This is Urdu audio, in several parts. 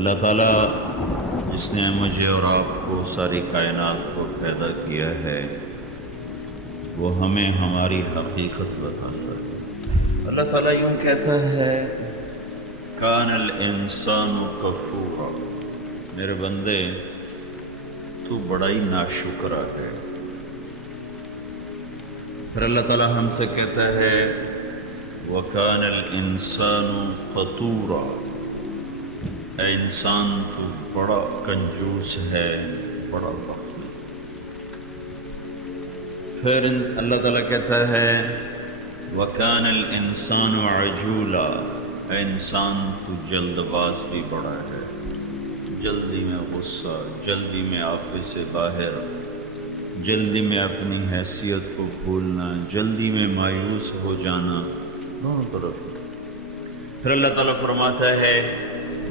اللہ تعالیٰ جس نے مجھے اور آپ کو ساری کائنات کو پیدا کیا ہے وہ ہمیں ہماری حقیقت بتاتا ہے۔ اللہ تعالیٰ یوں کہتا ہے کان الانسان کفورا، میرے بندے تو بڑا ہی ناشکرا ہے۔ پھر اللہ تعالیٰ ہم سے کہتا ہے وَكَانَ الْإِنسَانُ قَتُورًا، اے انسان تو بڑا کنجوس ہے، بڑا بخیل۔ پھر اللہ تعالیٰ کہتا ہے وَكَانَ الْإِنسَانُ عَجُولًا، اے انسان تو جلد باز بھی بڑا ہے، جلدی میں غصہ، جلدی میں آفے سے باہر، جلدی میں اپنی حیثیت کو بھولنا، جلدی میں مایوس ہو جانا، دونوں طرف۔ پھر اللہ تعالیٰ فرماتا ہے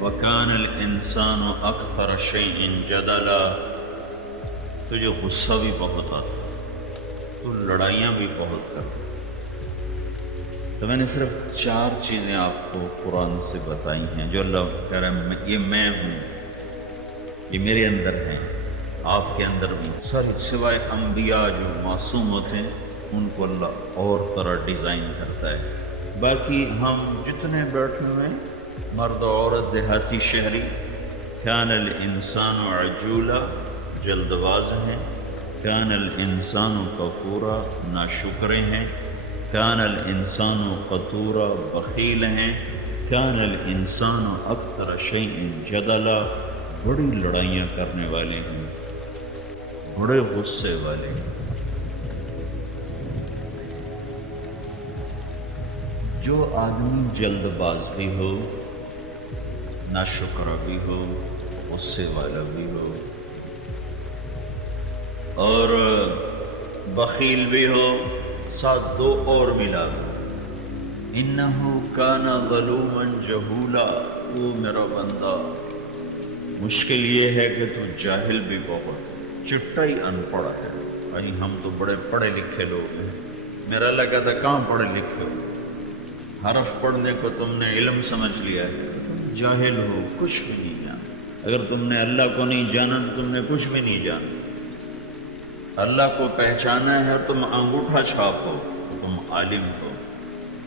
وَكَانَ الْإِنسَانُ أَكْثَرَ شَيْءٍ جَدَلًا، تجھے غصہ بھی بہت آتا، تو لڑائیاں بھی بہت کرتا۔ تو میں نے صرف 4 چیزیں آپ کو قرآن سے بتائی ہیں جو اللہ کہہ رہا ہے یہ میں ہوں، یہ میرے اندر ہیں، آپ کے اندر بھی ساری، سوائے انبیاء جو معصوم ہوتے ہیں ان کو اللہ اور طرح ڈیزائن کرتا ہے۔ باقی ہم جتنے بیٹھے ہوئے ہیں، مرد و عورت، دیہاتی شہری، کان الانسان عجولا، جلد باز ہیں، کان الانسان کفورا، ناشکرے ہیں، کان الانسان قتورا، بخیل ہیں، کان الانسان اکثر شیء جدلا، بڑی لڑائیاں کرنے والے ہیں، بڑے غصے والے ہیں۔ جو آدمی جلد باز بھی ہو، ناشکرا بھی ہو، غصے والا بھی ہو اور بخیل بھی ہو، ساتھ 2 اور ملا دو، انہو کان ظلوما جہولا، وہ میرا بندہ مشکل یہ ہے کہ تو جاہل بھی بہت، چٹا ہی ان پڑھا ہے۔ بھائی ہم تو بڑے پڑھے لکھے لوگ ہیں، میرا اللہ کہتا کہاں پڑھے لکھے ہو، حرف پڑھنے کو تم نے علم سمجھ لیا ہے، تم جاہل ہو، کچھ بھی نہیں جانا۔ اگر تم نے اللہ کو نہیں جانا تو تم نے کچھ بھی نہیں جانا۔ اللہ کو پہچانا ہے اور تم انگوٹھا چھاپ ہو تو تم عالم ہو،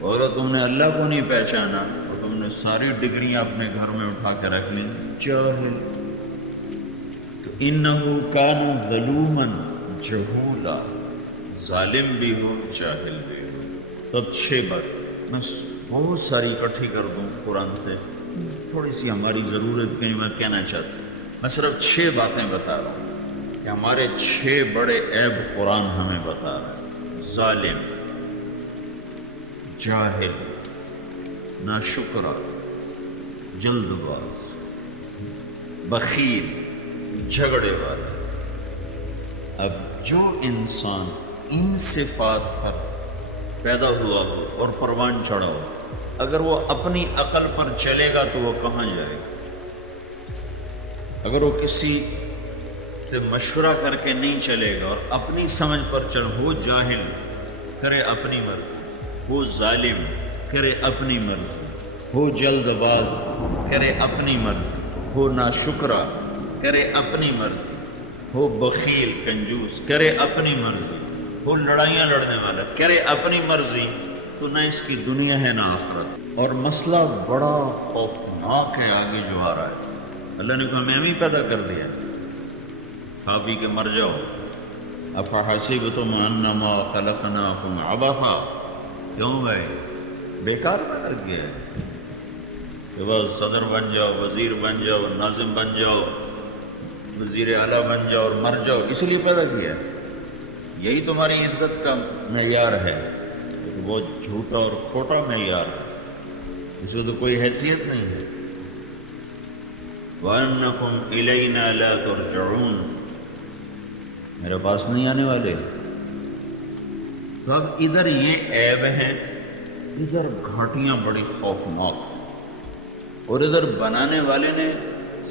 اور اگر تم نے اللہ کو نہیں پہچانا تو تم نے ساری ڈگریاں اپنے گھر میں اٹھا کے رکھ لیں، جاہل۔ تو انہو کان ظلوما جہولا، ظالم بھی ہو، جاہل بھی ہو۔ تب 6 بات میں بہت ساری اکٹھی کر دوں قرآن سے، تھوڑی سی ہماری ضرورت کہیں میں کہنا چاہتا ہوں، میں صرف 6 باتیں بتا رہا ہوں کہ ہمارے 6 بڑے عیب قرآن ہمیں بتا رہا ہے۔ ظالم، جاہل، ناشکرا، جلد باز، بخیل، جھگڑے والا۔ اب جو انسان ان صفات پر پیدا ہوا ہو اور پروان چڑھا ہو، اگر وہ اپنی عقل پر چلے گا تو وہ کہاں جائے گا؟ اگر وہ کسی سے مشورہ کر کے نہیں چلے گا اور اپنی سمجھ پر چل، ہو جاہل کرے اپنی مرضی، ہو ظالم کرے اپنی مرضی، ہو جلد باز کرے اپنی مرضی، ہو ناشکرا کرے اپنی مرضی، ہو بخیل کنجوس کرے اپنی مرضی، ہو لڑائیاں لڑنے والا کرے اپنی مرضی، تو نہ اس کی دنیا ہے نہ آخرت۔ اور مسئلہ بڑا خوفناک ہے آگے جو آ رہا ہے۔ اللہ نے کہا میں ہی پیدا کر دیا، کھا پی کے مر جاؤ۔ افحسبتم انما خلقناکم عبثا، کیوں بھائی بیکار کر گیا ہے کہ بس صدر بن جاؤ، وزیر بن جاؤ، ناظم بن جاؤ، وزیر اعلیٰ بن جاؤ اور مر جاؤ، اس لیے پیدا کیا ہے؟ یہی تمہاری عزت کا معیار ہے؟ یہ تو بہت جھوٹا اور کھوٹا معیار ہے، اس میں تو کوئی حیثیت نہیں ہے۔ وَأَنَّكُمْ إِلَيْنَا لَا تُرْجَعُونَ، میرے پاس نہیں آنے والے۔ تو اب ادھر یہ عیب ہیں، ادھر گھاٹیاں بڑی خوفناک، اور ادھر بنانے والے نے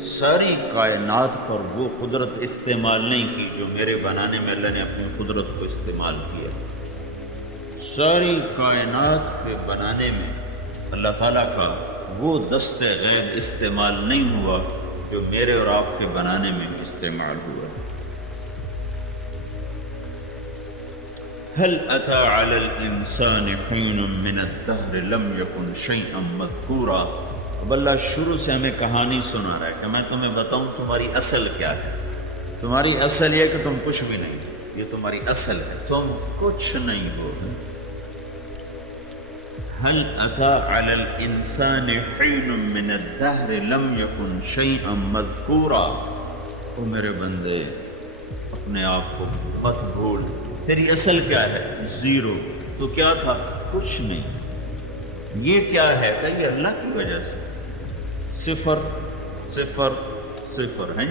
ساری کائنات پر وہ قدرت استعمال نہیں کی جو میرے بنانے میں اللہ نے اپنی قدرت کو استعمال کیا۔ ساری کائنات کے بنانے میں اللہ تعالیٰ کا وہ دست غیب استعمال نہیں ہوا جو میرے اور آپ کے بنانے میں استعمال ہوا ہے۔ هل أتى على الإنسان حين من الدهر لم يكن شيئا مذكورا۔ اب اللہ شروع سے ہمیں کہانی سنا رہا ہے کہ میں تمہیں بتاؤں تمہاری اصل کیا ہے۔ تمہاری اصل یہ کہ تم کچھ بھی نہیں، یہ تمہاری اصل ہے، تم کچھ نہیں ہو۔ هل أتى على الإنسان حين من الدهر لم يكن شيئا مذكورا۔ او میرے بندے اپنے آپ کو مت بھول، تیری اصل کیا ہے؟ زیرو۔ تو کیا تھا؟ کچھ نہیں۔ یہ کیا ہے؟ کہ یہ اللہ کی وجہ سے صفر صفر صفر ہے۔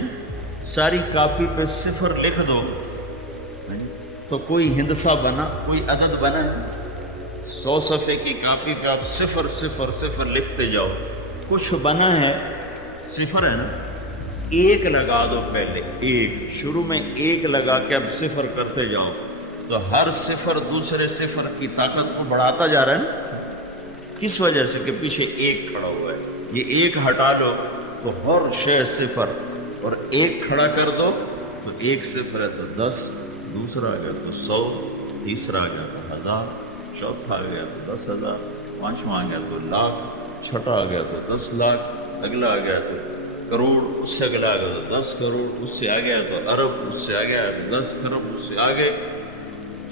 ساری کاپی پہ صفر لکھ دو تو کوئی ہندسہ بنا، کوئی عدد بنا ہے؟ 100 صفحے کی کاپی پہ آپ صفر صفر صفر لکھتے جاؤ، کچھ بنا ہے؟ صفر ہے نا۔ ایک لگا دو، پہلے ایک، شروع میں ایک لگا کے اب صفر کرتے جاؤ تو ہر صفر دوسرے صفر کی طاقت کو بڑھاتا جا رہا ہے نا۔ کس وجہ سے؟ کہ پیچھے ایک کھڑا ہوا ہے۔ یہ ایک ہٹا دو تو ہر شے صفر، اور ایک کھڑا کر دو تو ایک صفر ہے تو 10، دوسرا آ گیا تو 100، تیسرا آ گیا تو 1000، چوتھا آ گیا تو 10,000، پانچواں آ گیا تو لاکھ، چھٹا آ گیا تو 10 لاکھ، اگلا آ گیا تو کروڑ، اس سے اگلا آ گیا تو 10 کروڑ، اس سے آ گیا تو ارب، اس سے آ گیا تو 10 کروڑ، اس سے آگے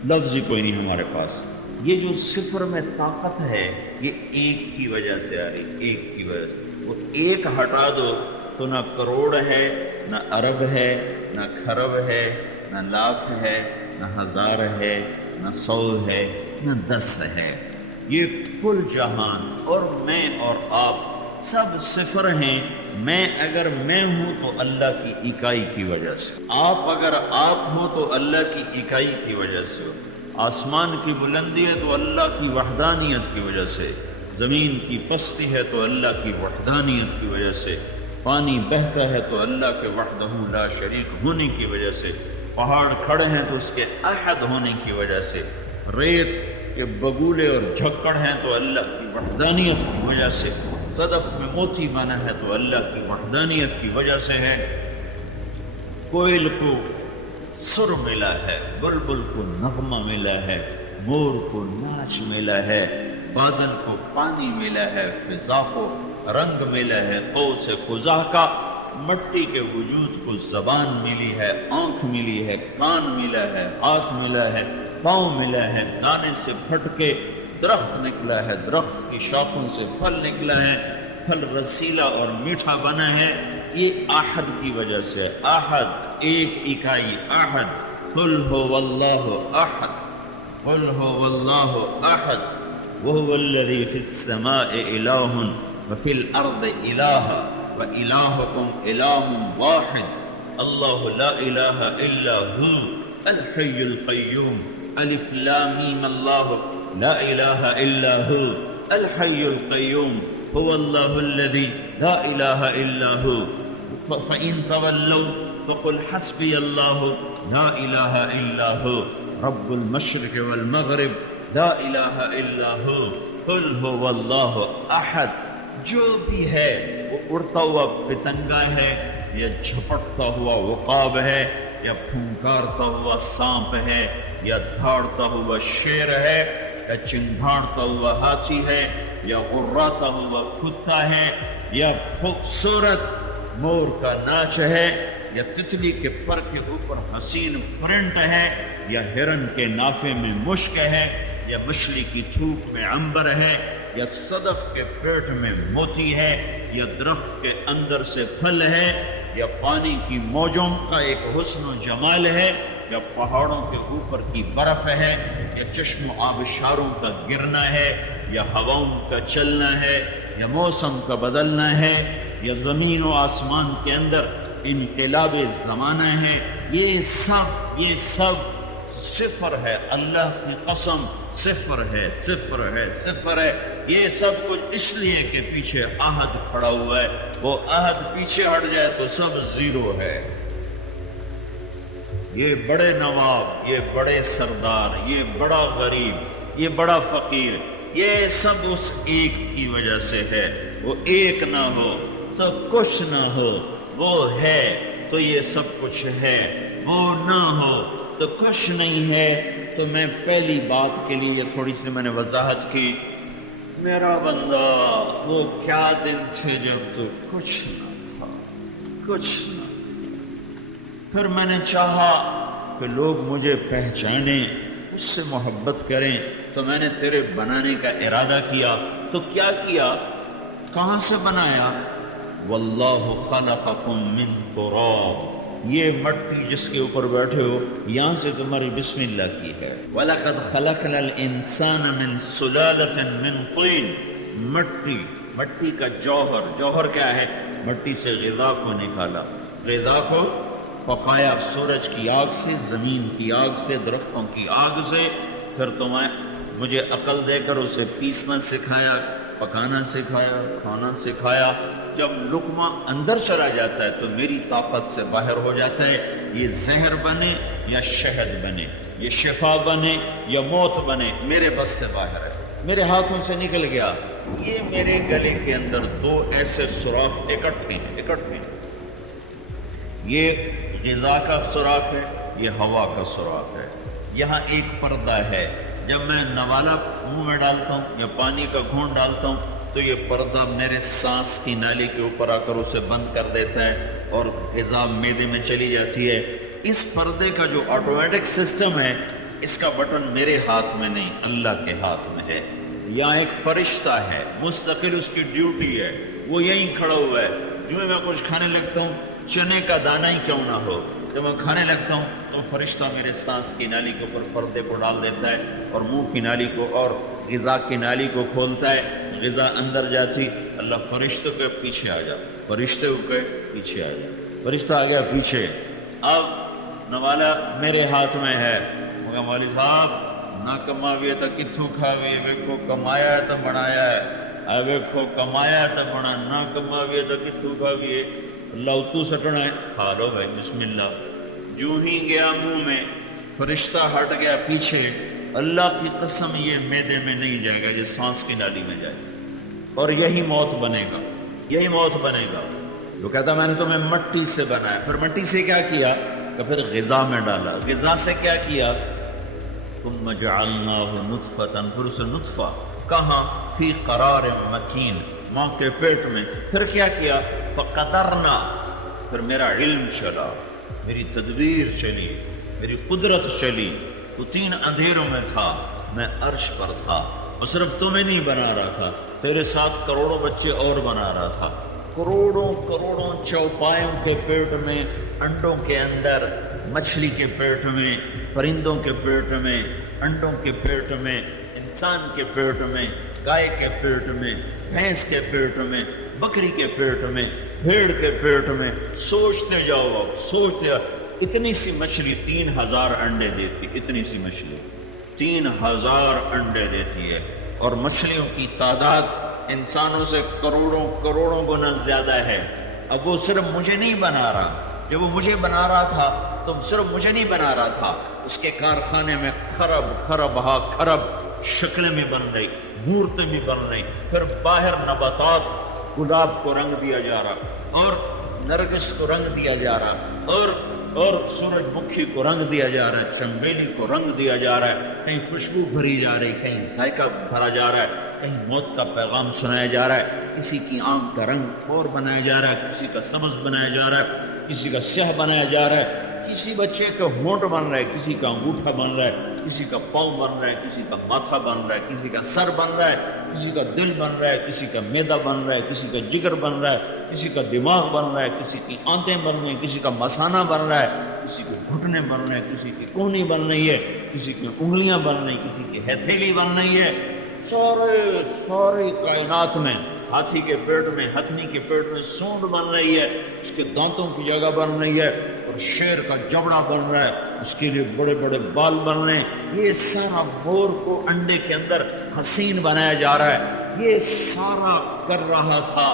لفظ ہی کوئی نہیں ہمارے پاس۔ یہ جو صفر میں طاقت ہے یہ ایک کی وجہ سے آ رہی، ایک کی وجہ سے۔ وہ ایک ہٹا دو تو نہ کروڑ ہے، نہ ارب ہے، نہ کھرب ہے، نہ لاکھ ہے، نہ ہزار ہے، نہ 100 ہے، نہ 10 ہے۔ یہ کل جہان اور میں اور آپ سب صفر ہیں۔ میں اگر میں ہوں تو اللہ کی اکائی کی وجہ سے، آپ اگر آپ ہو تو اللہ کی اکائی کی وجہ سے ہو۔ آسمان کی بلندی ہے تو اللہ کی وحدانیت کی وجہ سے، زمین کی پستی ہے تو اللہ کی وحدانیت کی وجہ سے، پانی بہتا ہے تو اللہ کے وحدہ لا شریک ہونے کی وجہ سے، پہاڑ کھڑے ہیں تو اس کے احد ہونے کی وجہ سے، ریت کے بگولے اور جھکڑ ہیں تو اللہ کی وحدانیت کی وجہ سے، صدف میں موتی بنا ہے تو اللہ کی وحدانیت کی وجہ سے ہے۔ کوئل کو سر ملا ہے، بلبل کو نغمہ ملا ہے، مور کو ناچ ملا ہے، بادل کو پانی ملا ہے، فضا کو رنگ ملا ہے، قوس قزح کا مٹی کے وجود کو زبان ملی ہے، آنکھ ملی ہے، کان ملا ہے، ہاتھ ملا ہے، پاؤں ملا ہے، دانے سے پھٹ کے درخت نکلا ہے، درخت کی شاخوں سے پھل نکلا ہے، پھل رسیلا اور میٹھا بنا ہے۔ یہ احد کی وجہ سے، احد ایک اکائی، احد، قل هو اللہ احد، قل هو اللہ احد، وهو الذی فی السماء الہ وفی الارض الہ وإلہکم الہ واحد، اللہ لا الہ الا ہو الحی القیوم، الف لام میم اللہ لا الہ الا ہو الحی القیوم، هو اللہ الذی لا الہ الا ہو، فإن تولوا فقل حسبی اللہ لا الہ الا ہو رب المشرق والمغرب لا الہ الا ہو قل هو اللہ احد۔ جو بھی ہے وہ اڑتا ہوا پتنگا ہے، یا جھپٹتا ہوا عقاب ہے، یا پھنکارتا ہوا سانپ ہے، یا دھاڑتا ہوا شیر ہے، یا چنگھاڑتا ہوا ہاتھی ہے، یا غراتا ہوا کتا ہے، یا خوبصورت مور کا ناچ ہے، یا تتلی کے پر کے اوپر حسین پرنٹ ہے، یا ہرن کے نافے میں مشک ہے، یا مچھلی کی تھوک میں عنبر ہے، یا صدف کے پیٹ میں موتی ہے، یا درخت کے اندر سے پھل ہے، یا پانی کی موجوں کا ایک حسن و جمال ہے، یا پہاڑوں کے اوپر کی برف ہے، یا چشم و آبشاروں کا گرنا ہے، یا ہواؤں کا چلنا ہے، یا موسم کا بدلنا ہے، یا زمین و آسمان کے اندر انقلاب زمانہ ہے۔ یہ سب صفر ہے، اللہ کی قسم صفر ہے، صفر ہے، صفر ہے۔ یہ سب کچھ اس لیے کہ پیچھے عہد کھڑا ہوا ہے، وہ عہد پیچھے ہٹ جائے تو سب زیرو ہے۔ یہ بڑے نواب، یہ بڑے سردار، یہ بڑا غریب، یہ بڑا فقیر، یہ سب اس ایک کی وجہ سے ہے۔ وہ ایک نہ ہو تو کچھ نہ ہو، وہ ہے تو یہ سب کچھ ہے، وہ نہ ہو تو کچھ نہیں ہے۔ تو میں پہلی بات کے لیے یہ تھوڑی سی میں نے وضاحت کی، میرا بندہ وہ کیا دن تھے جب تو کچھ نہ تھا، کچھ نہ۔ پھر میں نے چاہا کہ لوگ مجھے پہچانیں، اس سے محبت کریں، تو میں نے تیرے بنانے کا ارادہ کیا۔ تو کیا کیا؟ کہاں سے بنایا؟ واللہ خلقکم من تراب، یہ مٹی جس کے اوپر بیٹھے ہو یہاں سے تمہاری بسم اللہ کی ہے۔ وَلَقَدْ خَلَقْنَا الْإِنسَانَ مِنْ سُلَالَةٍ مِنْ طِينٍ، مٹی کا جوہر، جوہر کیا ہے؟ مٹی سے غذا کو نکالا، غذا کو پکایا سورج کی آگ سے، زمین کی آگ سے، درختوں کی آگ سے، پھر تمہیں مجھے عقل دے کر اسے پیسنا سکھایا، پکانا سکھایا، کھانا سکھایا۔ جب لقمہ اندر چلا جاتا ہے تو میری طاقت سے باہر ہو جاتا ہے، یہ زہر بنے یا شہد بنے، یہ شفا بنے یا موت بنے، میرے بس سے باہر ہے، میرے ہاتھوں سے نکل گیا۔ یہ میرے گلے کے اندر دو ایسے سوراخ اکٹھے ہیں، یہ غذا کا سوراخ ہے، یہ ہوا کا سوراخ ہے۔ یہاں ایک پردہ ہے، جب میں نوالا منہ میں ڈالتا ہوں یا پانی کا گھونٹ ڈالتا ہوں تو یہ پردہ میرے سانس کی نالی کے اوپر آ کر اسے بند کر دیتا ہے اور غذا معدے میں چلی جاتی ہے۔ اس پردے کا جو آٹومیٹک سسٹم ہے، اس کا بٹن میرے ہاتھ میں نہیں، اللہ کے ہاتھ میں ہے۔ یہاں ایک فرشتہ ہے، مستقل اس کی ڈیوٹی ہے، وہ یہیں کھڑا ہوا ہے۔ جو میں کچھ کھانے لگتا ہوں، چنے کا دانہ ہی کیوں نہ ہو، جب میں کھانے لگتا ہوں تو فرشتہ میرے سانس کی نالی کے اوپر پردے کو ڈال دیتا ہے اور منہ کی نالی کو اور غذا کی نالی کو کھولتا ہے، غذا اندر جاتی، اللہ فرشتوں کے پیچھے آ جا، فرشتے کے پیچھے آ جا، فرشتہ آ گیا پیچھے۔ اب نوالا میرے ہاتھ میں ہے، مگر مولوی صاحب نہ کماویے تو کتوں کھاویے، ویکھو کمایا ہے تو بنایا ہے، ویکھو کمایا ہے تو بنا، نہ کماویے تو کتوں کھاویے، اللہ اتو سٹنا ہے، کھا لو بھائی بسم اللہ۔ جو ہی گیا منہ میں، فرشتہ ہٹ گیا پیچھے، اللہ کی قسم یہ معدے میں نہیں جائے گا، یہ سانس کی نالی میں جائے گا، اور یہی موت بنے گا، یہی موت بنے گا۔ جو کہتا میں نے تمہیں مٹی سے بنایا، پھر مٹی سے کیا کیا کہ پھر غذا میں ڈالا، غذا سے کیا کیا، ثم جعلناہ نطفۃ، پھر اسے نطفہ، کہاں؟ فی قرار مکین، ماں کے پیٹ میں۔ پھر کیا کیا؟ فقدرنا، پھر میرا علم چلا، میری تدبیر چلی، میری قدرت چلی۔ تو 3 اندھیروں میں تھا، میں عرش پر تھا، اور صرف تمہیں نہیں بنا رہا تھا، تیرے ساتھ کروڑوں بچے اور بنا رہا تھا، کروڑوں چوپایوں کے پیٹ میں، انڈوں کے اندر، مچھلی کے پیٹ میں، پرندوں کے پیٹ میں، انڈوں کے پیٹ میں، انسان کے پیٹ میں، گائے کے پیٹ میں، بھینس کے پیٹ میں، بکری کے پیٹ میں، بھیڑ کے پیٹ میں۔ سوچتے جاؤ، سوچتے، اتنی سی مچھلی 3000 انڈے دیتی، اتنی سی مچھلی 3000 انڈے دیتی ہے، اور مچھلیوں کی تعداد انسانوں سے کروڑوں گنا زیادہ ہے۔ اب وہ صرف مجھے نہیں بنا رہا، جب وہ مجھے بنا رہا تھا تو صرف مجھے نہیں بنا رہا تھا، اس کے کارخانے میں خرب شکلیں بھی بن رہی، مورتیں بھی بن رہی، پھر باہر نباتات، گلاب کو رنگ دیا جا رہا، اور نرگس کو رنگ دیا جا رہا، اور سورج مکھی کو رنگ دیا جا رہا ہے، چنبیلی کو رنگ دیا جا رہا ہے، کہیں خوشبو بھری جا رہی، کہیں ذائقہ بھرا جا رہا ہے، کہیں موت کا پیغام سنایا جا رہا ہے، کسی کی آنکھ کا رنگ اور بنایا جا رہا ہے، کسی کا سبز بنایا جا رہا ہے، کسی کا سیاہ بنایا جا رہا ہے، کسی بچے کا ہونٹ بن رہا ہے، کسی کا انگوٹھا بن رہا ہے، کسی کا پاؤں بن رہا ہے، کسی کا ماتھا بن رہا ہے، کسی کا سر بن رہا ہے، کسی کا دل بن رہا ہے، کسی کا معدہ بن رہا ہے، کسی کا جگر بن رہا ہے، کسی کا دماغ بن رہا ہے، کسی کی آنتیں بن رہی ہیں، کسی کا مثانہ بن رہا ہے، کسی کے گھٹنے بن رہے ہیں، کسی کی کوہنی بن رہی ہے، کسی کی انگلیاں بن رہی ہیں، کسی کی ہتھیلی بن رہی ہے۔ ساری کائنات میں، ہاتھی کے پیٹ میں، ہتھنی کے پیٹ میں سونڈ بن رہی ہے، اس کے دانتوں کی جگہ بن رہی ہے، اور شیر کا جبڑا بن رہا ہے، اس کے لیے بڑے بڑے بال بن رہے ہیں۔ یہ سارا مور کو انڈے کے اندر حسین بنایا جا رہا ہے، یہ سارا کر رہا تھا۔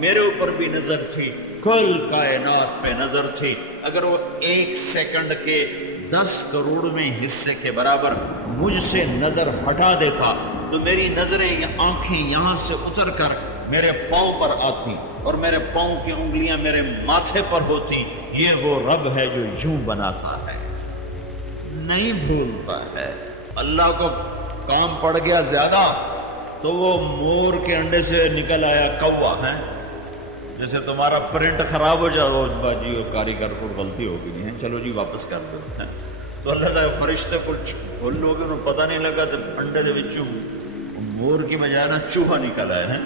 میرے اوپر بھی نظر تھی، کل کائنات پہ نظر تھی۔ اگر وہ 1 سیکنڈ کے 10 کروڑویں حصے کے برابر مجھ سے نظر ہٹا دیتا تو میری نظریں، آنکھیں یہاں سے اتر کر میرے پاؤں پر آتی اور میرے پاؤں کی انگلیاں میرے ماتھے پر ہوتی، یہ وہ رب ہے جو یوں بناتا ہے، نہیں بھولتا ہے۔ اللہ کو کام پڑ گیا زیادہ تو وہ مور کے انڈے سے نکل آیا کوا ہے، جیسے تمہارا پرنٹ خراب ہو جائے، روز باجی اور کاریگر کو غلطی ہو گئی ہے، چلو جی واپس کر دو، تو اللہ تعالیٰ فرشتے کو بول لو گے انہوں پتہ نہیں لگا تو انڈے دے وچوں مور کی بجائے نا چوہا نکل آیا ہے،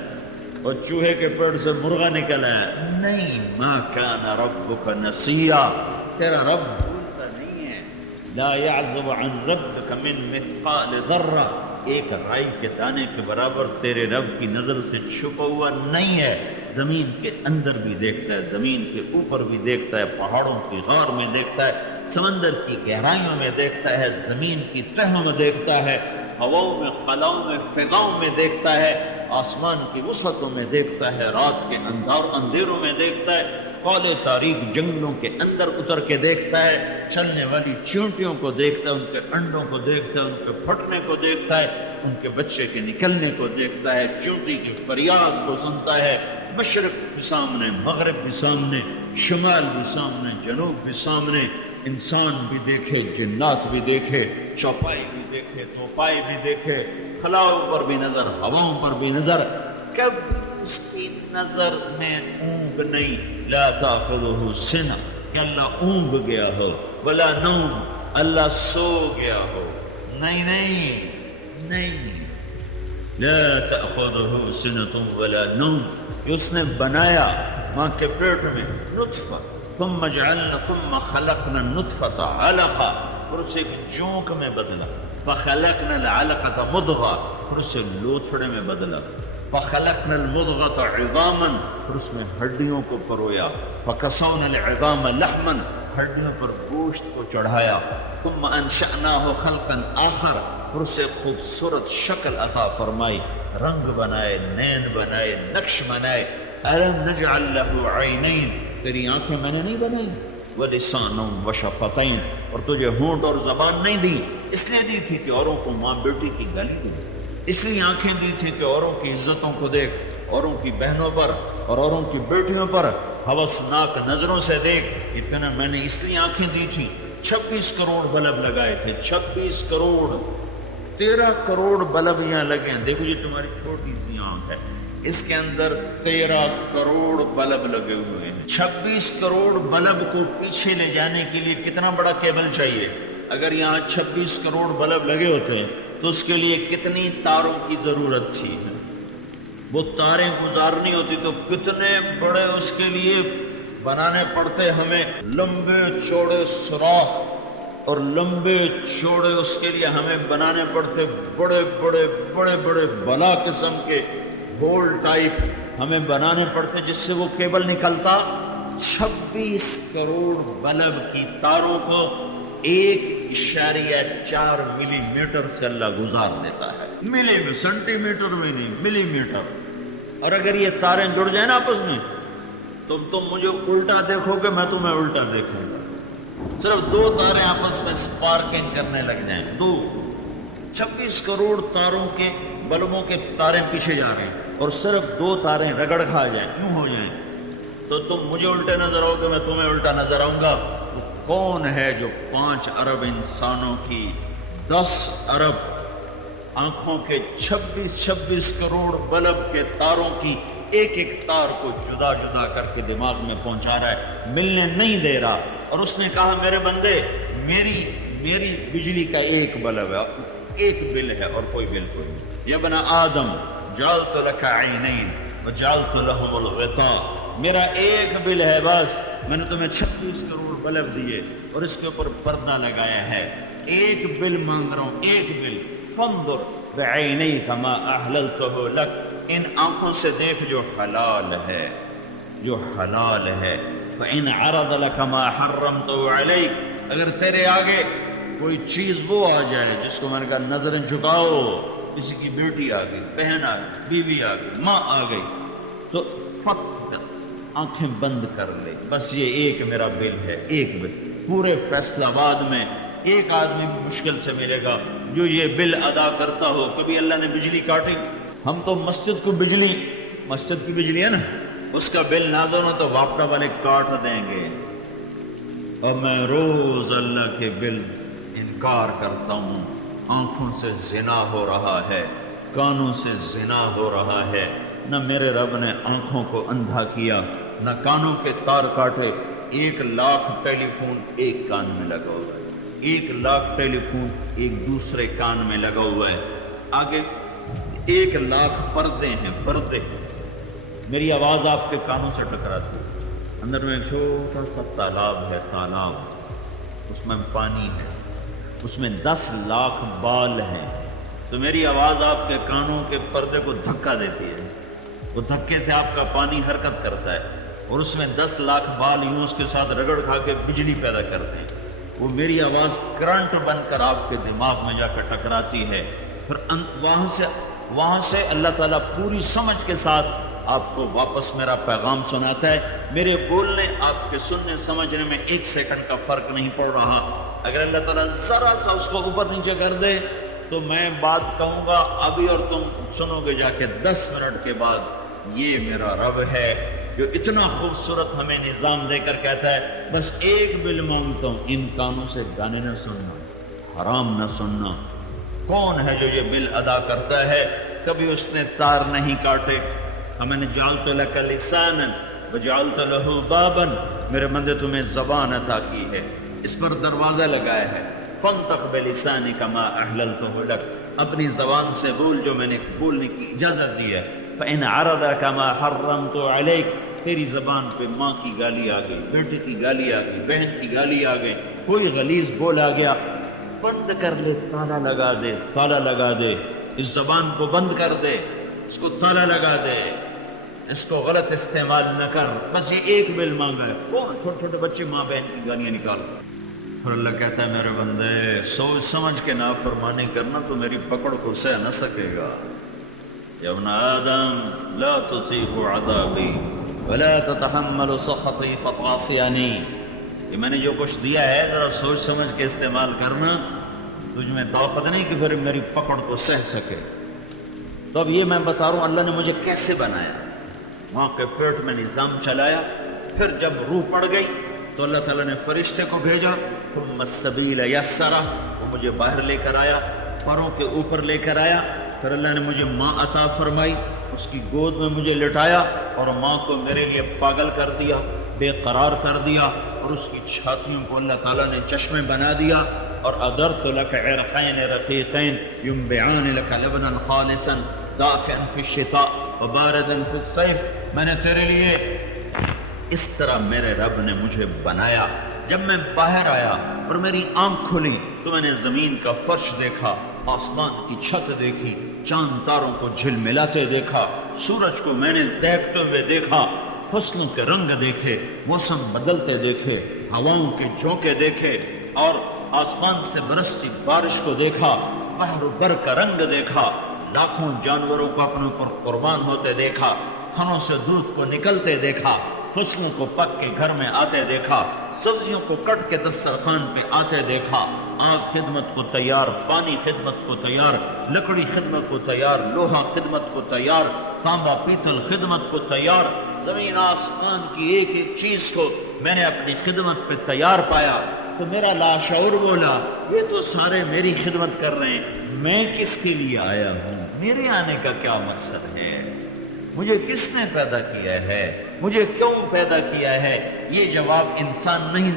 اور چوہے کے پیٹ سے مرغا نکل آیا۔ نہیں، ما کان ربک نسیا، تیرا رب بھولتا نہیں ہے۔ لا یعزب عن ربک من مثقال ذرہ، ایک رائی کے دانے کے برابر تیرے رب کی نظر سے چھپا ہوا نہیں ہے۔ زمین کے اندر بھی دیکھتا ہے، زمین کے اوپر بھی دیکھتا ہے، پہاڑوں کی غار میں دیکھتا ہے، سمندر کی گہرائیوں میں دیکھتا ہے، زمین کی تہوں میں دیکھتا ہے، ہواؤں میں، خلاؤں میں، فضاؤں میں دیکھتا ہے، آسمان کی وسعتوں میں دیکھتا ہے، رات کے اندھیروں میں دیکھتا ہے، کالے تاریک جنگلوں کے اندر اتر کے دیکھتا ہے، چلنے والی چیونٹیوں کو دیکھتا ہے، ان کے انڈوں کو دیکھتا ہے، ان کے پھٹنے کو دیکھتا ہے، ان کے بچے کے نکلنے کو دیکھتا ہے، چیونٹی کی فریاد کو سنتا ہے، مشرق بھی سامنے، مغرب بھی سامنے، شمال بھی سامنے، جنوب بھی سامنے، انسان بھی دیکھے، جنات بھی دیکھے، چوپائی بھی دیکھے، توپائی بھی دیکھے، خلاؤں پر بھی نظر، ہواؤں پر بھی نظر، کبھی اس کی نظر میں اونگ نہیں۔ لا تاخذہ سنہ، کہ اللہ اونگ گیا ہو، ولا نوم، اللہ سو گیا ہو، نہیں نہیں نہیں، لا تأخذہ سنۃ ولا نوم، کہ اس نے بنایا ماں کے پیٹ میں نطفہ، ثم جعلنا، ثم خلقنا النطفة علقہ، اور اسے ایک جونک میں بدلا، فخلقنا العلقة مضغہ، اور اسے لوتھڑے میں بدلا، فخلقنا المضغة عظاما، اور اس میں ہڈیوں کو پرویا، فکسونا العظام لحما، ہڈیوں پر گوشت کو چڑھایا، ثم انشأناه خلقا آخر، اور اسے خوبصورت شکل عطا فرمائی، رنگ بنائے، نین بنائے، نقش بنائے۔ أَلَمْ نَجْعَلْ لَهُ عَيْنَيْن، تیری آنکھیں میں نے نہیں بنائی، وَلِسَانًا وَشَفَتَيْن، اور تجھے ہونٹ اور زبان نہیں دی، اس لیے دی تھی کہ اوروں کو ماں بیٹی کی گالی دے، اس لیے آنکھیں دی تھی کہ اوروں کی عزتوں کو دیکھ، اوروں کی بہنوں پر اور اوروں کی بیٹیوں پر ہوسناک نظروں سے دیکھ، اتنا میں نے اس لیے آنکھیں دی تھی۔ 26 کروڑ بلب لگائے تھے، 26 کروڑ، 13 کروڑ بلب یہاں لگے ہیں، دیکھو یہ تمہاری چھوٹی سی آنکھ ہے، اس کے اندر 13 کروڑ بلب لگے ہوئے ہیں۔ 26 کروڑ بلب کو پیچھے لے جانے کے لیے کتنا بڑا کیبل چاہیے؟ اگر یہاں 26 کروڑ بلب لگے ہوتے ہیں تو اس کے لیے کتنی تاروں کی ضرورت تھی؟ وہ تاریں گزارنی ہوتی تو کتنے بڑے اس کے لیے بنانے پڑتے ہمیں، لمبے چوڑے سوراخ، اور لمبے چوڑے اس کے لیے ہمیں بنانے پڑتے بڑے بڑے بڑے بڑے بلا قسم کے ہول ٹائپ ہمیں بنانے پڑتے جس سے وہ کیبل نکلتا۔ 26 کروڑ بلب کی تاروں کو 1.4 ملی میٹر سے اللہ گزار دیتا ہے، ملی میں، سینٹی میٹر میں نہیں، ملی میٹر۔ اور اگر یہ تاریں جڑ جائیں نا آپس میں تو تم مجھے الٹا دیکھو گے، میں تمہیں الٹا دیکھوں گا، صرف 2 تاریں آپس میں سپارکنگ کرنے لگ جائیں، 2، 26 کروڑ تاروں کے بلبوں کے تاریں پیچھے جا رہے ہیں اور صرف 2 تاریں رگڑ کھا جائیں، یوں ہو جائیں، تو تم مجھے الٹے نظر آؤ گے، میں تمہیں الٹا نظر آؤں گا۔ تو کون ہے جو 5 ارب انسانوں کی 10 ارب آنکھوں کے 26 کروڑ بلب کے تاروں کی ایک ایک تار کو جدا جدا کر کے دماغ میں پہنچا رہا ہے، ملنے نہیں دے رہا؟ اور اس نے کہا میرے بندے، میری بجلی کا ایک بلب ہے، ایک بل ہے اور کوئی بل کوئی نہیں۔ یا ابن آدم جعلت لك عینین وجعلت لهم الغطاء، میرا ایک بل ہے بس، میں نے تمہیں 26 کروڑ بلب دیے اور اس کے اوپر پردہ لگایا ہے، ایک بل مانگ رہا ہوں، ایک بل۔ فانظر بعینیک ما احللته لک، ان آنکھوں سے دیکھ جو حلال ہے، جو حلال ہے۔ فإن عرض لك ما حرمته علیک، اگر تیرے آگے کوئی چیز وہ آ جائے جس کو میں نے کہا نظریں جھکاؤ، کسی کی بیٹی آ گئی، بہن آ گئی، بیوی آ گئی، ماں آ گئی، تو فقط آنکھیں بند کر لے، بس یہ ایک میرا بل ہے، ایک بل۔ پورے فیصلہ آباد میں ایک آدمی بھی مشکل سے ملے گا جو یہ بل ادا کرتا ہو۔ کبھی اللہ نے بجلی کاٹی؟ ہم تو مسجد کو بجلی مسجد کی بجلی ہے نا، اس کا بل نہ دو نا تو واپڈا والے کاٹ دیں گے، اور میں روز اللہ کے بل انکار کرتا ہوں۔ آنکھوں سے زنا ہو رہا ہے، کانوں سے زنا ہو رہا ہے۔ نہ میرے رب نے آنکھوں کو اندھا کیا، نہ کانوں کے تار کاٹے۔ 1,00,000 ٹیلی فون ایک کان میں لگا ہوا ہے، 1,00,000 ٹیلی فون ایک دوسرے کان میں لگا ہوا ہے، آگے 1,00,000 پردے ہیں، پردے۔ میری آواز آپ کے کانوں سے ٹکراتی ہے، اندر میں ایک چھوٹا سا تالاب ہے، تالاب، اس میں پانی ہے، اس میں 10,00,000 بال ہیں، تو میری آواز آپ کے کانوں کے پردے کو دھکا دیتی ہے، وہ دھکے سے آپ کا پانی حرکت کرتا ہے، اور اس میں 10,00,000 بال یوں اس کے ساتھ رگڑ کھا کے بجلی پیدا کرتے ہیں۔ وہ میری آواز کرنٹ بن کر آپ کے دماغ میں جا کر ٹکراتی ہے، پھر وہاں سے اللہ تعالیٰ پوری سمجھ کے ساتھ آپ کو واپس میرا پیغام سناتا ہے۔ میرے بولنے آپ کے سننے سمجھنے میں 1 سیکنڈ کا فرق نہیں پڑ رہا۔ اگر اللہ تعالیٰ ذرا سا اس کو اوپر نیچے کر دے تو میں بات کہوں گا ابھی اور تم سنو گے جا کے 10 منٹ کے بعد۔ یہ میرا رب ہے جو اتنا خوبصورت ہمیں نظام دے کر کہتا ہے بس ایک بل مانگتا ہوں، ان کانوں سے گانے نہ سننا، حرام نہ سننا۔ کون ہے جو یہ بل ادا کرتا ہے؟ کبھی اس نے تار نہیں کاٹے۔ ہمیں نے جعلت لک لسانا وجعلت له بابا، میرے بندے تمہیں زبان عطا کی ہے، اس پر دروازہ لگایا ہے۔ فانطق بلسانک ما احللته لک، اپنی زبان سے بول جو میں نے بولنے کی اجازت دی ہے۔ فإن عرضك ما حرمت عليك، تیری زبان پہ ماں کی گالی آ گئی، بیٹے کی گالی آ گئی، بہن کی گالی آ گئی، کوئی غلیظ بول آ گیا، بند کر لے، تالا لگا دے، تالا لگا دے، اس زبان کو بند کر دے، اس کو تالا لگا دے، اس کو غلط استعمال نہ کر۔ بس یہ ایک بل مانگا ہے۔ کون چھوٹے چھوٹے بچے ماں بہن کی گالیاں نکال، اور اللہ کہتا ہے میرے بندے سوچ سمجھ کے نافرمانی کرنا تو میری پکڑ کو سہ نہ سکے گا۔ یا ابن آدم لا تطیق عذابی ولا تتحمل سخطی فتعصیانی، کہ میں نے جو کچھ دیا ہے ذرا سوچ سمجھ کے استعمال کرنا، تجھ میں طاقت نہیں کہ پھر میری پکڑ کو سہ سکے۔ تو اب یہ میں بتا رہا ہوں اللہ نے مجھے کیسے بنایا، ماں کے پیٹ میں نظام چلایا، پھر جب روح پڑ گئی تو اللہ تعالیٰ نے فرشتے کو بھیجا، ثم السبیل یسرہ، وہ مجھے باہر لے کر آیا، پروں کے اوپر لے کر آیا، پھر اللہ نے مجھے ماں عطا فرمائی، اس کی گود میں مجھے لٹایا، اور ماں کو میرے لیے پاگل کر دیا، بے قرار کر دیا، اور اس کی چھاتیوں کو اللہ تعالیٰ نے چشمے بنا دیا، اور ادرت لک عرقین رقیقین ینبعان لک لبنا خالصا دافئا فی الشتاء وباردا فی الصیف، میں نے تیرے لیے اس طرح میرے رب نے مجھے بنایا۔ جب میں باہر آیا اور میری آنکھ کھلی تو میں نے زمین کا فرش دیکھا، آسمان کی چھت دیکھی، چاند تاروں کو جھلملاتے دیکھا، سورج کو میں نے دیکھتے ہوئے دیکھا، فصلوں کے رنگ دیکھے، موسم بدلتے دیکھے، ہواؤں کے جھونکے دیکھے، اور آسمان سے برستی بارش کو دیکھا، بحر و بر کا رنگ دیکھا، لاکھوں جانوروں کو اپنے اوپر قربان ہوتے دیکھا، کھنوں سے دودھ کو نکلتے دیکھا، فصلوں کو پک کے گھر میں آتے دیکھا، سبزیوں کو کٹ کے دسترخوان پہ آتے دیکھا، آگ خدمت کو تیار، پانی خدمت کو تیار، لکڑی خدمت کو تیار، لوہا خدمت کو تیار، تانبا پیتل خدمت کو تیار، زمین آسمان کی ایک ایک چیز کو میں نے اپنی خدمت پہ تیار پایا۔ تو میرا لاشعور بولا یہ تو سارے میری خدمت کر رہے ہیں، میں کس کے لیے آیا ہوں، میرے آنے کا کیا مقصد ہے، مجھے کس نے پیدا کیا ہے، مجھے کیوں پیدا کیا ہے؟ یہ جواب انسان نہیں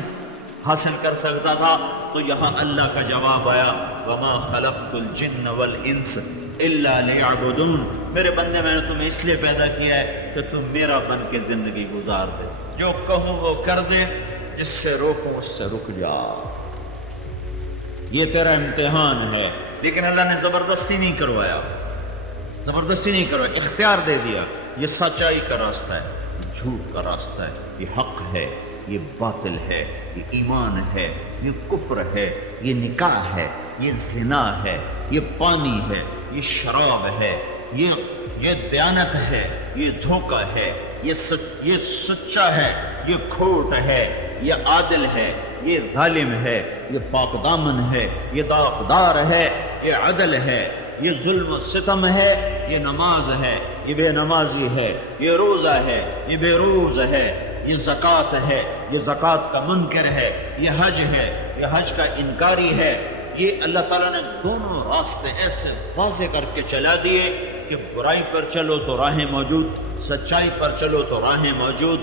حاصل کر سکتا تھا، تو یہاں اللہ کا جواب آیا، وَمَا خَلَقْتُ الْجِنَّ وَالْإِنسَ إِلَّا لِيَعْبُدُونَ، میرے بندے میں نے تمہیں اس لیے پیدا کیا ہے کہ تم میرا بن کے زندگی گزار دے، جو کہوں وہ کر دے، جس سے روکوں اس سے رک جا۔ یہ تیرا امتحان ہے، لیکن اللہ نے زبردستی نہیں کروایا، زبردستی نہیں کرو، اختیار دے دیا۔ یہ سچائی کا راستہ ہے، جھوٹ کا راستہ ہے، یہ حق ہے، یہ باطل ہے، یہ ایمان ہے، یہ کفر ہے، یہ نکاح ہے، یہ زنا ہے، یہ پانی ہے، یہ شراب ہے، یہ دیانت ہے، یہ دھوکہ ہے، یہ سچا ہے، یہ کھوٹ ہے، یہ عادل ہے، یہ ظالم ہے، یہ پاک دامن ہے، یہ داغدار ہے، یہ عدل ہے، یہ ظلم و ستم ہے، یہ نماز ہے، یہ بے نمازی ہے، یہ روزہ ہے، یہ بے روز ہے، یہ زکوٰۃ ہے، یہ زکوٰۃ کا منکر ہے، یہ حج ہے، یہ حج کا انکاری ہے۔ یہ اللہ تعالیٰ نے دونوں راستے ایسے واضح کر کے چلا دیے کہ برائی پر چلو تو راہیں موجود، سچائی پر چلو تو راہیں موجود،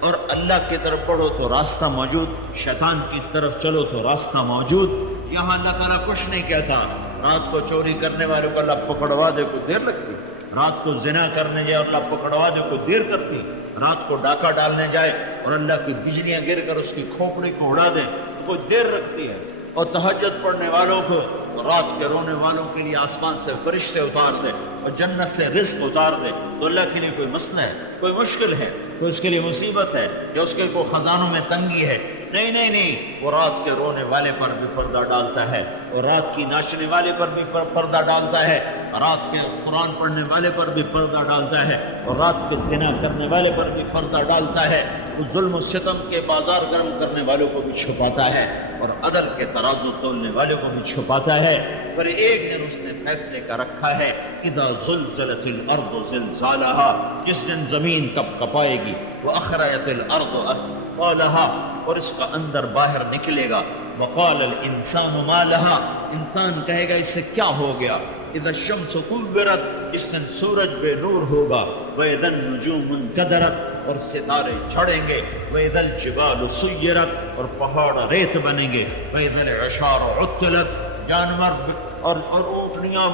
اور اللہ کی طرف پڑھو تو راستہ موجود، شیطان کی طرف چلو تو راستہ موجود۔ یہاں اللہ تعالیٰ کچھ نہیں کہتا رات کو چوری کرنے والے کو اللہ پکڑوا دے کوئی دیر لگتی، رات کو زنا کرنے جائے اللہ پکڑوا دے کوئی دیر کرتی، رات کو ڈاکہ ڈالنے جائے اور اللہ کی بجلیاں گر کر اس کی کھوپڑی کو اڑا دے کوئی دیر رکھتی ہے، اور تہجد پڑھنے والوں کو رات کے رونے والوں کے لیے آسمان سے فرشتے اتار دے اور جنت سے رزق اتار دے، تو اللہ کے لیے کوئی مسئلہ ہے، کوئی مشکل ہے، کوئی اس کے لیے مصیبت ہے یا اس کے کوئی خزانوں میں تنگی ہے؟ نہیں نہیں نہیں، وہ رات کے رونے والے پر بھی پردہ ڈالتا ہے، اور رات کی ناچنے والے پر بھی پردہ ڈالتا ہے، رات کے قرآن پڑھنے والے پر بھی پردہ ڈالتا ہے، اور رات کے زنا کرنے والے پر بھی پردہ ڈالتا ہے، اس ظلم و ستم کے بازار گرم کرنے والوں کو بھی چھپاتا ہے، اور عدل کے ترازو تولنے والوں کو بھی چھپاتا ہے۔ پر ایک دن اس نے فیصلے کا رکھا ہے، اذا زلزلت الارض زلزالہا، جس دن زمین کپ کپائے گی، واخرجت الارض اثقالہا، اور اس کا اندر باہر نکلے گا، وقال الانسان ما لہا، انسان کہے گا اس سے کیا ہو گیا، اذا الشمس کورت، اس دن سورج بے نور ہوگا، واذا النجوم انکدرت، اور ستارے جھڑیں گے، واذا الجبال سیرت، اور پہاڑ ریت بنیں گے، واذا العشار عطلت، جانور اور اونٹنیاں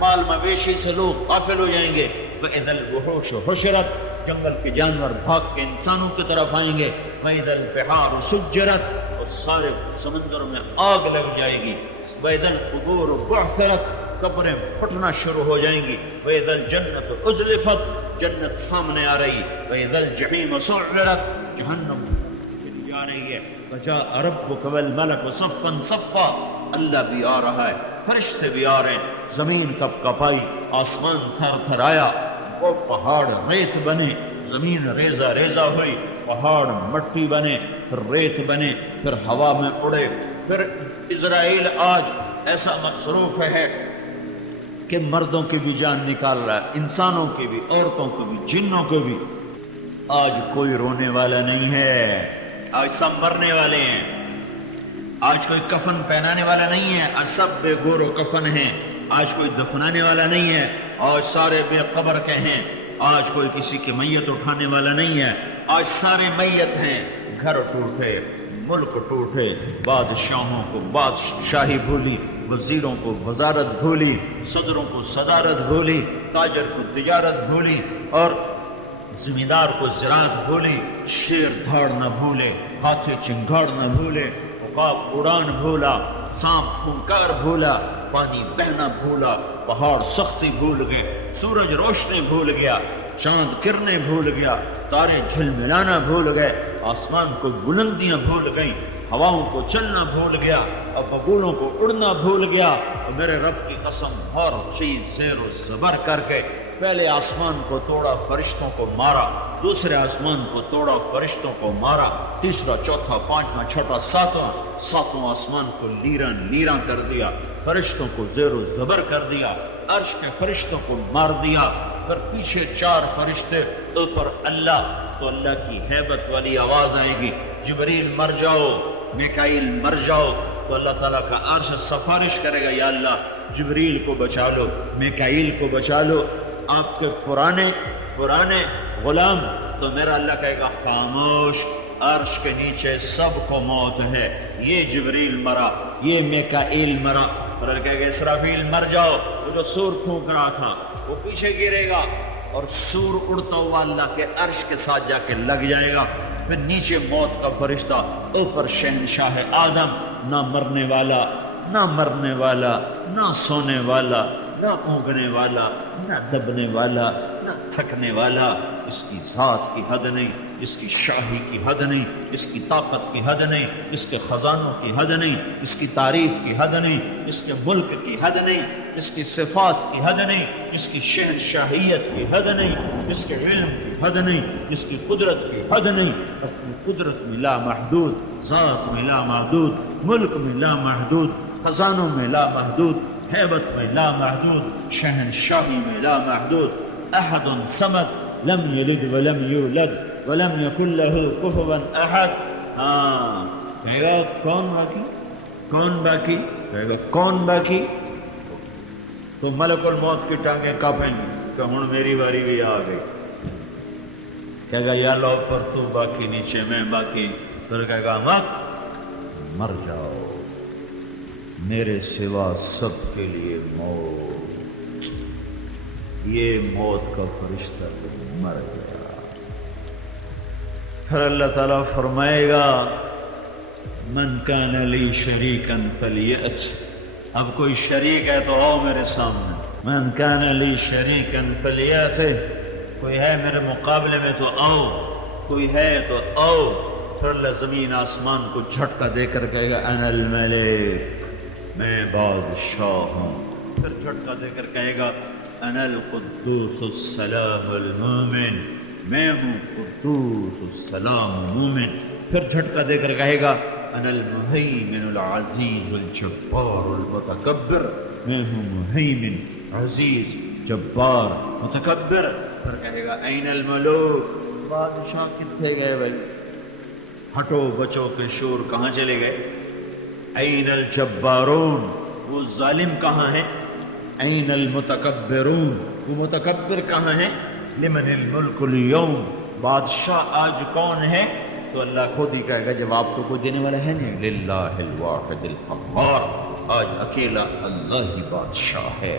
مال مویشی سے لوگ غافل ہو جائیں گے، واذا الوحوش حشرت، جنگل کے جانور بھاگ کے انسانوں کی طرف آئیں گے، واذا البحار سجرت، اور سارے سمندروں میں آگ لگ جائے گی، واذا القبور بعثرت، قبریں پھٹنا شروع ہو جائیں گی، واذا الجنت ازلفت، جنت سامنے آ رہی، واذا الجحیم سعرت، جہنم جا رہی ہے، وجاء ربک والملک صفا صفا، اللہ بھی آ رہا ہے، فرشتے بھی آ رہے ہیں، زمین کپ کپائی، آسمان تھر تھر آیا، وہ پہاڑ ریت بنے، زمین ریزہ ریزہ ہوئی، پہاڑ مٹی بنے، پھر ریت بنے، پھر ہوا میں اڑے، پھر اسرائیل آج ایسا مصروف ہے کہ مردوں کی بھی جان نکال رہا ہے، انسانوں کی بھی، عورتوں کی بھی، جنوں کی بھی۔ آج کوئی رونے والا نہیں ہے، آج سب مرنے والے ہیں، آج کوئی کفن پہنانے والا نہیں ہے، آج سب بے گور و کفن ہیں، آج کوئی دفنانے والا نہیں ہے، آج سارے بے قبر کے ہیں، آج کوئی کسی کی میت اٹھانے والا نہیں ہے، آج سارے میت ہیں، گھر ٹوٹے، ملک ٹوٹے، بادشاہوں کو بادشاہی بھولی، وزیروں کو وزارت بھولی، صدروں کو صدارت بھولی، تاجر کو تجارت بھولی، اور زمیندار کو زراعت بھولی، شیر دھاڑ نہ بھولے، ہاتھی چنگاڑ نہ بھولے، عقاب اڑان بھولا، سانپ پھنکار بھولا، پانی بہنا بھولا، پہاڑ سختی بھول گئے، سورج روشنی بھول گیا، چاند کرنے بھول گیا، تارے جھلملانا بھول گئے، آسمان کو بلندیاں بھول گئیں، ہواؤں کو چلنا بھول گیا، اور بگولوں کو اڑنا بھول گیا، اور میرے رب کی قسم ہر چیز زیر و زبر کر کے پہلے آسمان کو توڑا، فرشتوں کو مارا، دوسرے آسمان کو توڑا، فرشتوں کو مارا، تیسرا، چوتھا، پانچواں، چھٹا، ساتواں آسمان کو لیراں کر دیا، فرشتوں کو زیر و زبر کر دیا، عرش کے فرشتوں کو مار دیا، پھر پیچھے 4 فرشتے، اوپر اللہ، تو اللہ کی ہیبت والی آواز آئے گی، جبریل مر جاؤ، میکائیل مر جاؤ، تو اللہ تعالیٰ کا عرش سفارش کرے گا، یا اللہ جبریل کو بچا لو، میکائیل کو بچا لو، آپ کے پرانے غلام، تو میرا اللہ کہے گا خاموش، عرش کے نیچے سب کو موت ہے، یہ جبریل مرا، یہ میکائیل مرا، اور اللہ کہے گا اسرافیل مر جاؤ، وہ جو سور پھونک رہا تھا وہ پیچھے گرے گا، اور سور اڑتا ہوا اللہ کے عرش کے ساتھ جا کے لگ جائے گا، پھر نیچے موت کا فرشتہ، اوپر شہنشاہ آدم، نہ مرنے والا، نہ مرنے والا، نہ سونے والا، نہ اونگنے والا، نہ دبنے والا، نہ تھکنے والا، اس کی ذات کی حد نہیں، اس کی شاہی کی حد نہیں، اس کی طاقت کی حد نہیں، اس کے خزانوں کی حد نہیں، اس کی تعریف کی حد نہیں، اس کے ملک کی حد نہیں، اس کی صفات کی حد نہیں، اس کی شہنشاہیت کی حد نہیں، اس کے علم کی حد نہیں، اس کی قدرت کی حد نہیں، اپنی قدرت میں لا محدود، ذات میں لا محدود، ملک میں لا محدود، خزانوں میں لا محدود، ہیبت میں لا محدود، شہنشاہی میں لا محدود، احد صمد لم یلد ولم یولد ولم یکن له کفوا احد۔ ہاں کہے گا کون باقی، کون باقی، کہے گا کون باقی، تو ملک الموت کی ٹانگیں کانپیں گی کہ ہن میری باری بھی آ گئی۔ کہے گا یا لو پر تو باقی، نیچے میں باقی، پھر کہے گا مر جاؤ، میرے سوا سب کے لیے موت، یہ موت کا فرشتہ تو مر گیا۔ پھر اللہ تعالیٰ فرمائے گا من کان لی شریکا فلیأت، اب کوئی شریک ہے تو آؤ میرے سامنے، من کان لی شریکا فلیأت، کوئی ہے میرے مقابلے میں تو آؤ، کوئی ہے تو آؤ۔ پھر اللہ زمین آسمان کو جھٹکا دے کر کہے گا انا الملک، میں بادشاہ ہوں۔ پھر جھٹکا دے کر کہے گا انا القدوس السلام المومن، میں ہوں قدوس السلام مومن۔ پھر جھٹکا دے کر کہے گا انا المہیمن العزیز الجبار المتکبر، میں ہوں مہیمن، عزیز، جبار، متکبر۔ پھر کہے گا این الملوک، بادشاہ کتنے گئے بھائی، ہٹو بچو کے شور کہاں چلے گئے؟ این الجبارون، وہ ظالم کہاں ہیں؟ این المتکبرون، وہ متکبر کہاں ہیں؟ لمن الملک اليوم، بادشاہ آج کون ہے؟ تو اللہ خود ہی کہے گا جواب تو کوئی دینے والا ہے نہیں، للہ الواحد القہار، آج اکیلا اللہ ہی بادشاہ ہے۔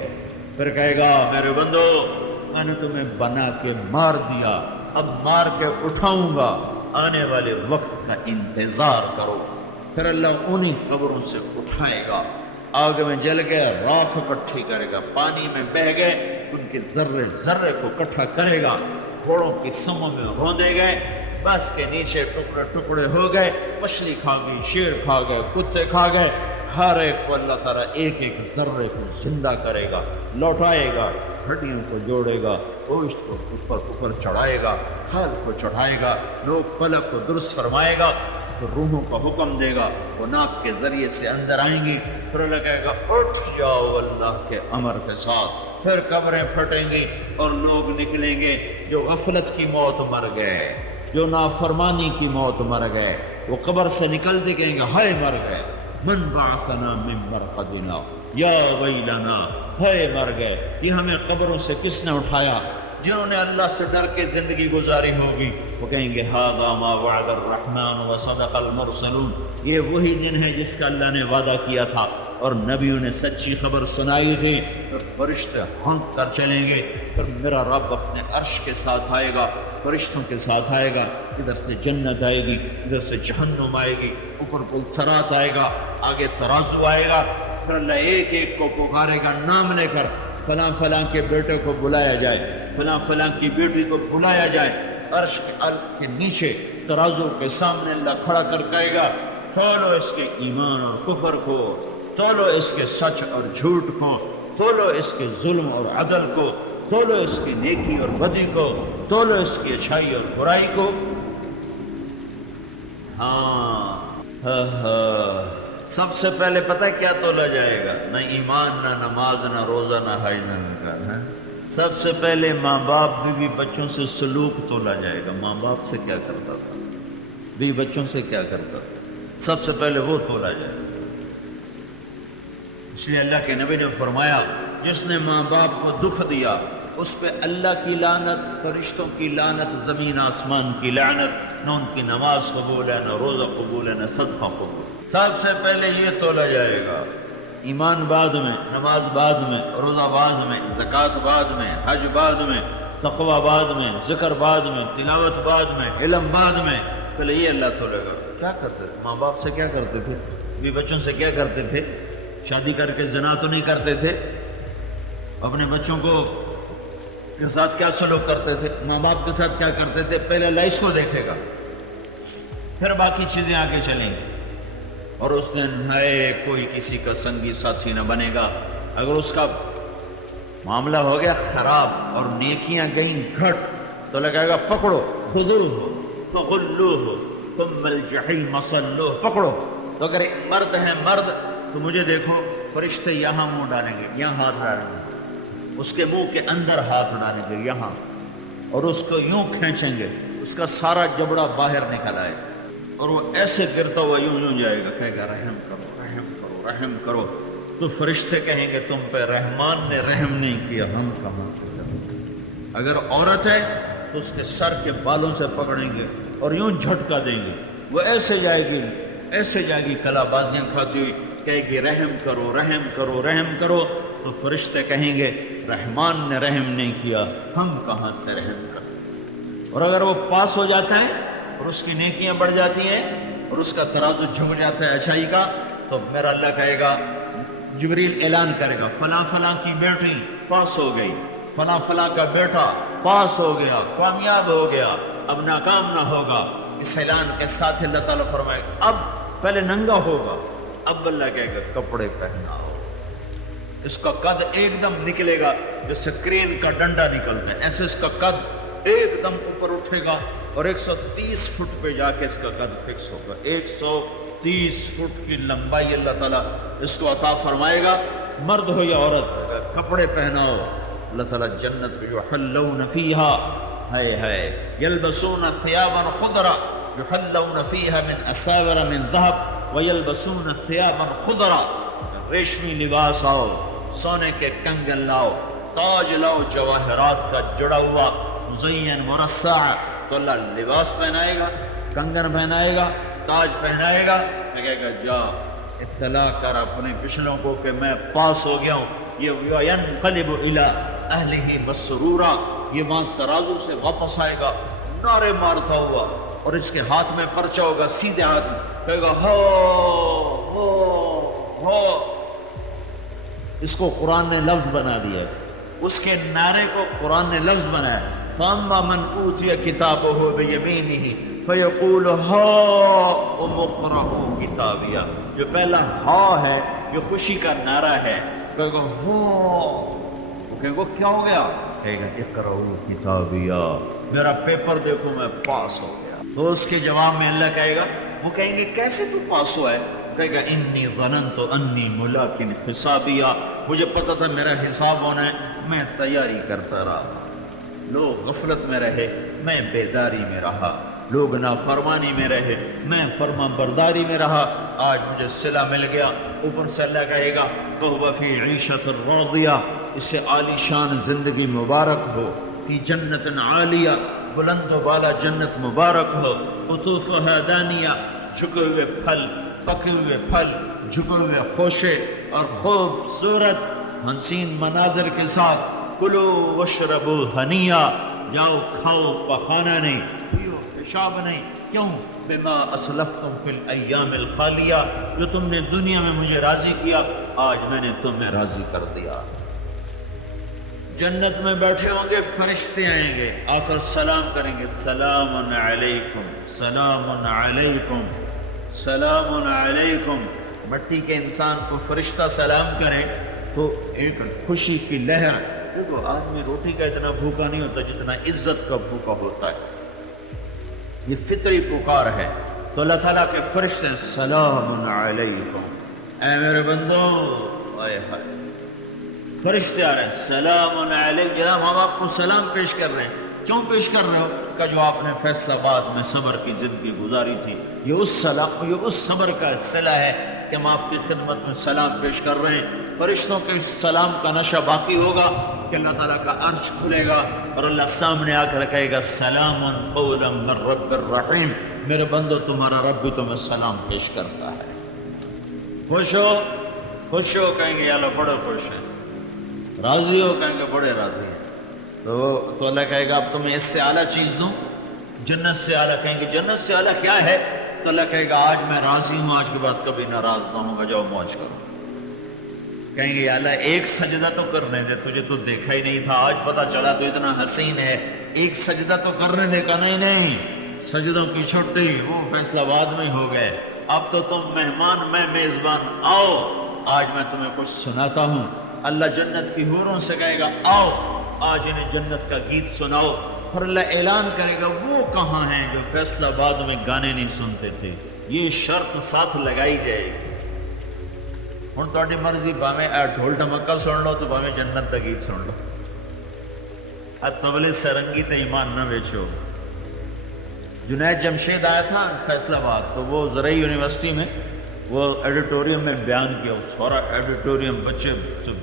پھر کہے گا میرے بندو میں نے تمہیں بنا کے مار دیا، اب مار کے اٹھاؤں گا، آنے والے وقت کا انتظار کرو۔ پھر اللہ انہی قبروں سے اٹھائے گا، آگ میں جل گئے راکھ اکٹھی کرے گا، پانی میں بہہ گئے ان کے ذرے ذرے کو اکٹھا کرے گا، گھوڑوں کی سموں میں روندے گئے، بس کے نیچے ٹکڑے ٹکڑے ہو گئے، مچھلی کھا گئی، شیر کھا گئے، کتے کھا گئے، ہر ایک کو اللہ تعالیٰ ایک ایک ذرے کو زندہ کرے گا، لوٹائے گا، ہڈیوں کو جوڑے گا، گوشت کو اوپر چڑھائے گا، کھال کو چڑھائے گا، لوگ فلک کو درست فرمائے گا، تو روحوں کا حکم دے گا، وہ ناک کے ذریعے سے اندر آئیں گی، پھر اللہ کہے گا اٹھ جاؤ اللہ کے امر کے ساتھ۔ پھر قبریں پھٹیں گی اور لوگ نکلیں گے جو غفلت کی موت مر گئے، جو نافرمانی کی موت مر گئے، وہ قبر سے نکلتے کہیں گے ہائے مر گئے، من بعثنا من مرقدنا یا ویلنا، ہائے مر گئے، یہ ہمیں قبروں سے کس نے اٹھایا؟ جنہوں نے اللہ سے ڈر کے زندگی گزاری ہوگی وہ کہیں گے ھذا ما وعد الرحمن وصدق المرسلون، یہ وہی دن ہے جس کا اللہ نے وعدہ کیا تھا اور نبیوں نے سچی خبر سنائی تھی۔ پھر فرشتے ہنک کر چلیں گے، پھر میرا رب اپنے عرش کے ساتھ آئے گا، فرشتوں کے ساتھ آئے گا، ادھر سے جنت آئے گی، ادھر سے جہنم آئے گی، اوپر پلسرات آئے گا، آگے ترازو آئے گا، پھر اللہ ایک ایک کو پکارے گا نام لے کر، فلاں فلاں کے بیٹے کو بلایا جائے، فلاں فلاں کی بیٹی کو بلایا جائے، عرش کے نیچے ترازو کے سامنے اللہ کھڑا کر کہے گا تولو اس کے ایمان اور کفر کو، تولو اس کے سچ اور جھوٹ کو، تولو اس کے ظلم اور عدل کو، تولو اس کی نیکی اور بدی کو، تولو اس کی اچھائی اور برائی کو۔ سب سے پہلے پتہ کیا تولا جائے گا؟ نہ ایمان، نہ نماز، نہ روزہ، نہ حج، نہ نکاح۔ سب سے پہلے ماں باپ بیوی بچوں سے سلوک تولا جائے گا، ماں باپ سے کیا کرتا تھا، بیوی بچوں سے کیا کرتا تھا، سب سے پہلے وہ تولا جائے گا۔ اس لیے اللہ کے نبی نے فرمایا جس نے ماں باپ کو دکھ دیا اس پہ اللہ کی لعنت، فرشتوں کی لعنت، زمین آسمان کی لعنت، نہ ان کی نماز قبول ہے، نہ روزہ قبول ہے، نہ صدقہ قبول۔ سب سے پہلے یہ تولا جائے گا، ایمان بعد میں، نماز بعد میں، روزہ بعد میں، زکوٰۃ بعد میں، حج بعد میں، تقوی بعد میں، ذکر بعد میں، تلاوت بعد میں، علم بعد میں، پہلے یہ اللہ تولے گا۔ کیا کرتے تھے ماں باپ سے؟ کیا کرتے تھے بیوی بچوں سے؟ کیا کرتے تھے؟ شادی کر کے زنا تو نہیں کرتے تھے؟ اپنے بچوں کو کے ساتھ کیا سلوک کرتے تھے؟ ماں باپ کے ساتھ کیا کرتے تھے؟ پہلے اللہ اس کو دیکھے گا، پھر باقی چیزیں آگے چلیں گی۔ اور اس دن نئے کوئی کسی کا سنگی ساتھی نہ بنے گا۔ اگر اس کا معاملہ ہو گیا خراب اور نیکیاں گئیں گھٹ تو لگائے گا پکڑو، خذوہ فغلوہ ثم الجحیم صلوہ، پکڑو۔ تو اگر مرد ہے مرد تو مجھے دیکھو، فرشتے یہاں منہ ڈالیں گے، یہاں ہاتھ ڈالیں گے، اس کے منہ کے اندر ہاتھ ڈالیں گے یہاں، اور اس کو یوں کھینچیں گے، اس کا سارا جبڑا باہر نکل آئے، اور وہ ایسے گرتا ہوا یوں یوں جائے گا، کہے گا رحم کرو رحم کرو رحم کرو۔ تو فرشتے کہیں گے تم پہ رحمان نے رحم نہیں کیا، ہم کہاں سے کریں؟ اگر عورت ہے تو اس کے سر کے بالوں سے پکڑیں گے اور یوں جھٹکا دیں گے، وہ ایسے جائے گی کلا بازیاں کھاتی ہوئی، کہے گی رحم کرو رحم کرو رحم کرو۔ تو فرشتے کہیں گے رحمان نے رحم نہیں کیا، ہم کہاں سے رحم کریں؟ اور اگر وہ پاس ہو جاتا ہے اور اس کی نیکیاں بڑھ جاتی ہیں اور اس کا ترازو جھک جاتا ہے اچھائی کا، تو میرا اللہ کہے گا، جبریل اعلان کرے گا فلاں فلاں کی بیٹی پاس ہو گئی، فلاں فلاں کا بیٹا پاس ہو گیا، کامیاب ہو گیا، اب ناکام نہ ہوگا۔ اس اعلان کے ساتھ اللہ تعالیٰ فرمائے گا اب پہلے ننگا ہوگا، اب اللہ کہے گا کپڑے پہناؤ۔ اس کا قد ایک دم نکلے گا جیسے کرین کا ڈنڈا نکلتا ہے، ایسے اس کا قد ایک دم اوپر اٹھے گا اور 130 فٹ پہ جا کے اس کا قد فکس ہوگا۔ 130 فٹ کی لمبائی اللہ تعالیٰ اس کو عطا فرمائے گا، مرد ہو یا عورت، کپڑے پہناؤ۔ اللہ تعالیٰ جنت میں یحلون فیہا یلبسون ثیابا خضرا یحلون فیہا من اساور من ذہب ویلبسون ثیابا خضرا، ریشمی لباس آؤ، سونے کے کنگن لاؤ، تاج لاؤ جواہرات کا جڑا ہوا، مزین مرصع، تو اللہ لباس پہنائے گا، کنگن پہنائے گا، تاج پہنائے گا، کہے گا جا اطلاع کر اپنے پچھلوں کو کہ میں پاس ہو گیا ہوں۔ یہ ينقلب الى اہلہ مسرورا، یہ وہاں ترازو سے واپس آئے گا نعرے مارتا ہوا، اور اس کے ہاتھ میں پرچہ ہوگا سیدھے ہاتھ میں، کہے گا ہو ہو ہو۔ اس کو قرآن نے لفظ بنا دیا ہے، اس کے نعرے کو قرآن نے لفظ بنایا ہے۔ فَأَمَّا مَنْ أُوتِيَ كِتَابَهُ بِيَمِينِهِ فَيَقُولُ هَاؤُمُ اقْرَءُوا کتابیہ، جو پہلا ہا ہے جو خوشی کا نعرہ ہے، کہے گا ہو، وہ کہے گا کیا ہو گیا؟ کہے گا اقرؤوا کتابیہ، میرا پیپر دیکھو میں پاس ہو گیا۔ تو اس کے جواب میں اللہ کہے گا، وہ کہیں گے کیسے تو پاس ہوا ہے؟ کہے گا انی ظننت انی ملاق حسابیہ، مجھے پتا تھا میرا حساب ہونا ہے، میں تیاری کرتا رہا، لوگ غفلت میں رہے میں بیداری میں رہا، لوگ نافرمانی میں رہے میں فرما برداری میں رہا، آج مجھے صلہ مل گیا۔ اوپر سے اللہ کہے گا فَهُوَ فِي عِيشَةٍ رَاضِيَةٍ، اسے عالی شان زندگی مبارک ہو، فی جنت عالیہ، بلند و بالا جنت مبارک ہو، قطوفها دانیہ، جھکے ہوئے پھل، پکے ہوئے پھل، جھکے ہوئے خوشے اور خوبصورت حسین مناظر کے ساتھ، کلو وشربو ہنیا، جاؤ کھاؤ پخانا نہیں، پیو پیشاب نہیں، کیوں؟ بما اسلفتم فی الایام الخالیہ، جو تم نے دنیا میں مجھے راضی کیا آج میں نے تمہیں راضی کر دیا۔ جنت میں بیٹھے ہوں گے، فرشتے آئیں گے، آ کر سلام کریں گے، سلام علیکم سلام علیکم سلام علیکم۔ مٹی کے انسان کو فرشتہ سلام کرے تو ایک خوشی کی لہر، دیکھو آدمی روٹی کا اتنا بھوکا نہیں ہوتا جتنا عزت کا بھوکا ہوتا ہے، یہ فطری پکار ہے۔ تو اللہ تعالیٰ کے فرشتے سلام علیکم، اے میرے بندو، آئے ہائے فرشتے آ رہے ہیں، سلام علیکم، جناب ہم آپ کو سلام پیش کر رہے ہیں۔ کیوں پیش کر رہے ہو؟ کہ جو آپ نے فیصلہ آباد میں صبر کی زندگی گزاری تھی، یہ اس سلام، یہ اس صبر کا صلہ ہے کہ ہم آپ کی خدمت میں سلام پیش کر رہے ہیں۔ فرشتوں کے سلام کا نشہ باقی ہوگا کہ اللہ تعالیٰ کا عرش کھلے گا اور اللہ سامنے آ کر کہے گا سلام قولا من رب الرحیم، میرے بندو تمہارا رب بھی تمہیں سلام پیش کرتا ہے۔ خوش ہو کہیں گے اللہ بڑے خوش ہیں، راضی ہو کہیں گے بڑے راضی ہیں۔ تو اللہ کہے گا اب تمہیں اس سے اعلیٰ چیز دوں، جنت سے اعلیٰ، کہیں گے جنت سے اعلیٰ کیا ہے؟ تو اللہ کہے گا آج میں راضی ہوں، آج کے بعد کبھی ناراض نہ ہوں گا، جاؤ موج کرو۔ کہیں گے یا اللہ ایک سجدہ تو کرنے دے، تجھے تو دیکھا ہی نہیں تھا، آج پتہ چلا تو اتنا حسین ہے، ایک سجدہ تو کرنے دے۔ کا نہیں، سجدوں کی چھٹی وہ فیصلہ آباد میں ہو گئے، اب تو تم مہمان میں میزبان، آؤ آج میں تمہیں کچھ سناتا ہوں۔ اللہ جنت کی حوروں سے کہے گا آؤ آج انہیں جنت کا گیت سناؤ، اور اللہ اعلان کرے گا وہ کہاں ہیں جو فیصلہ آباد میں گانے نہیں سنتے تھے، یہ شرط ساتھ لگائی جائے گی۔ ہن تہاڈی مرضی، بھاویں ڈھول ڈھمکا سن لو تو بھاویں جنت دا گیت سن لو، طبلے سرنگی تے ایمان نہ بیچو۔ جنید جمشید آیا تھا فیصل آباد، تو وہ زرعی یونیورسٹی میں وہ ایڈیٹوریم میں بیان کیا، سارا ایڈیٹوریم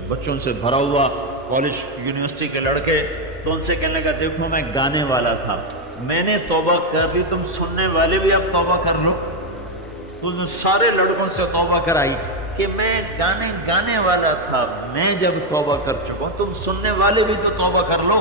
بچوں سے بھرا ہوا، کالج یونیورسٹی کے لڑکے، تو ان سے کہنے لگا دیکھو میں گانے والا تھا، میں نے توبہ کر دی، تم سننے والے بھی اب توبہ کر لو۔ تو نے سارے لڑکوں سے توبہ کرائی کہ میں گانے والا تھا، میں جب توبہ کر چکا ہوں، تم سننے والے بھی تو توبہ کر لو۔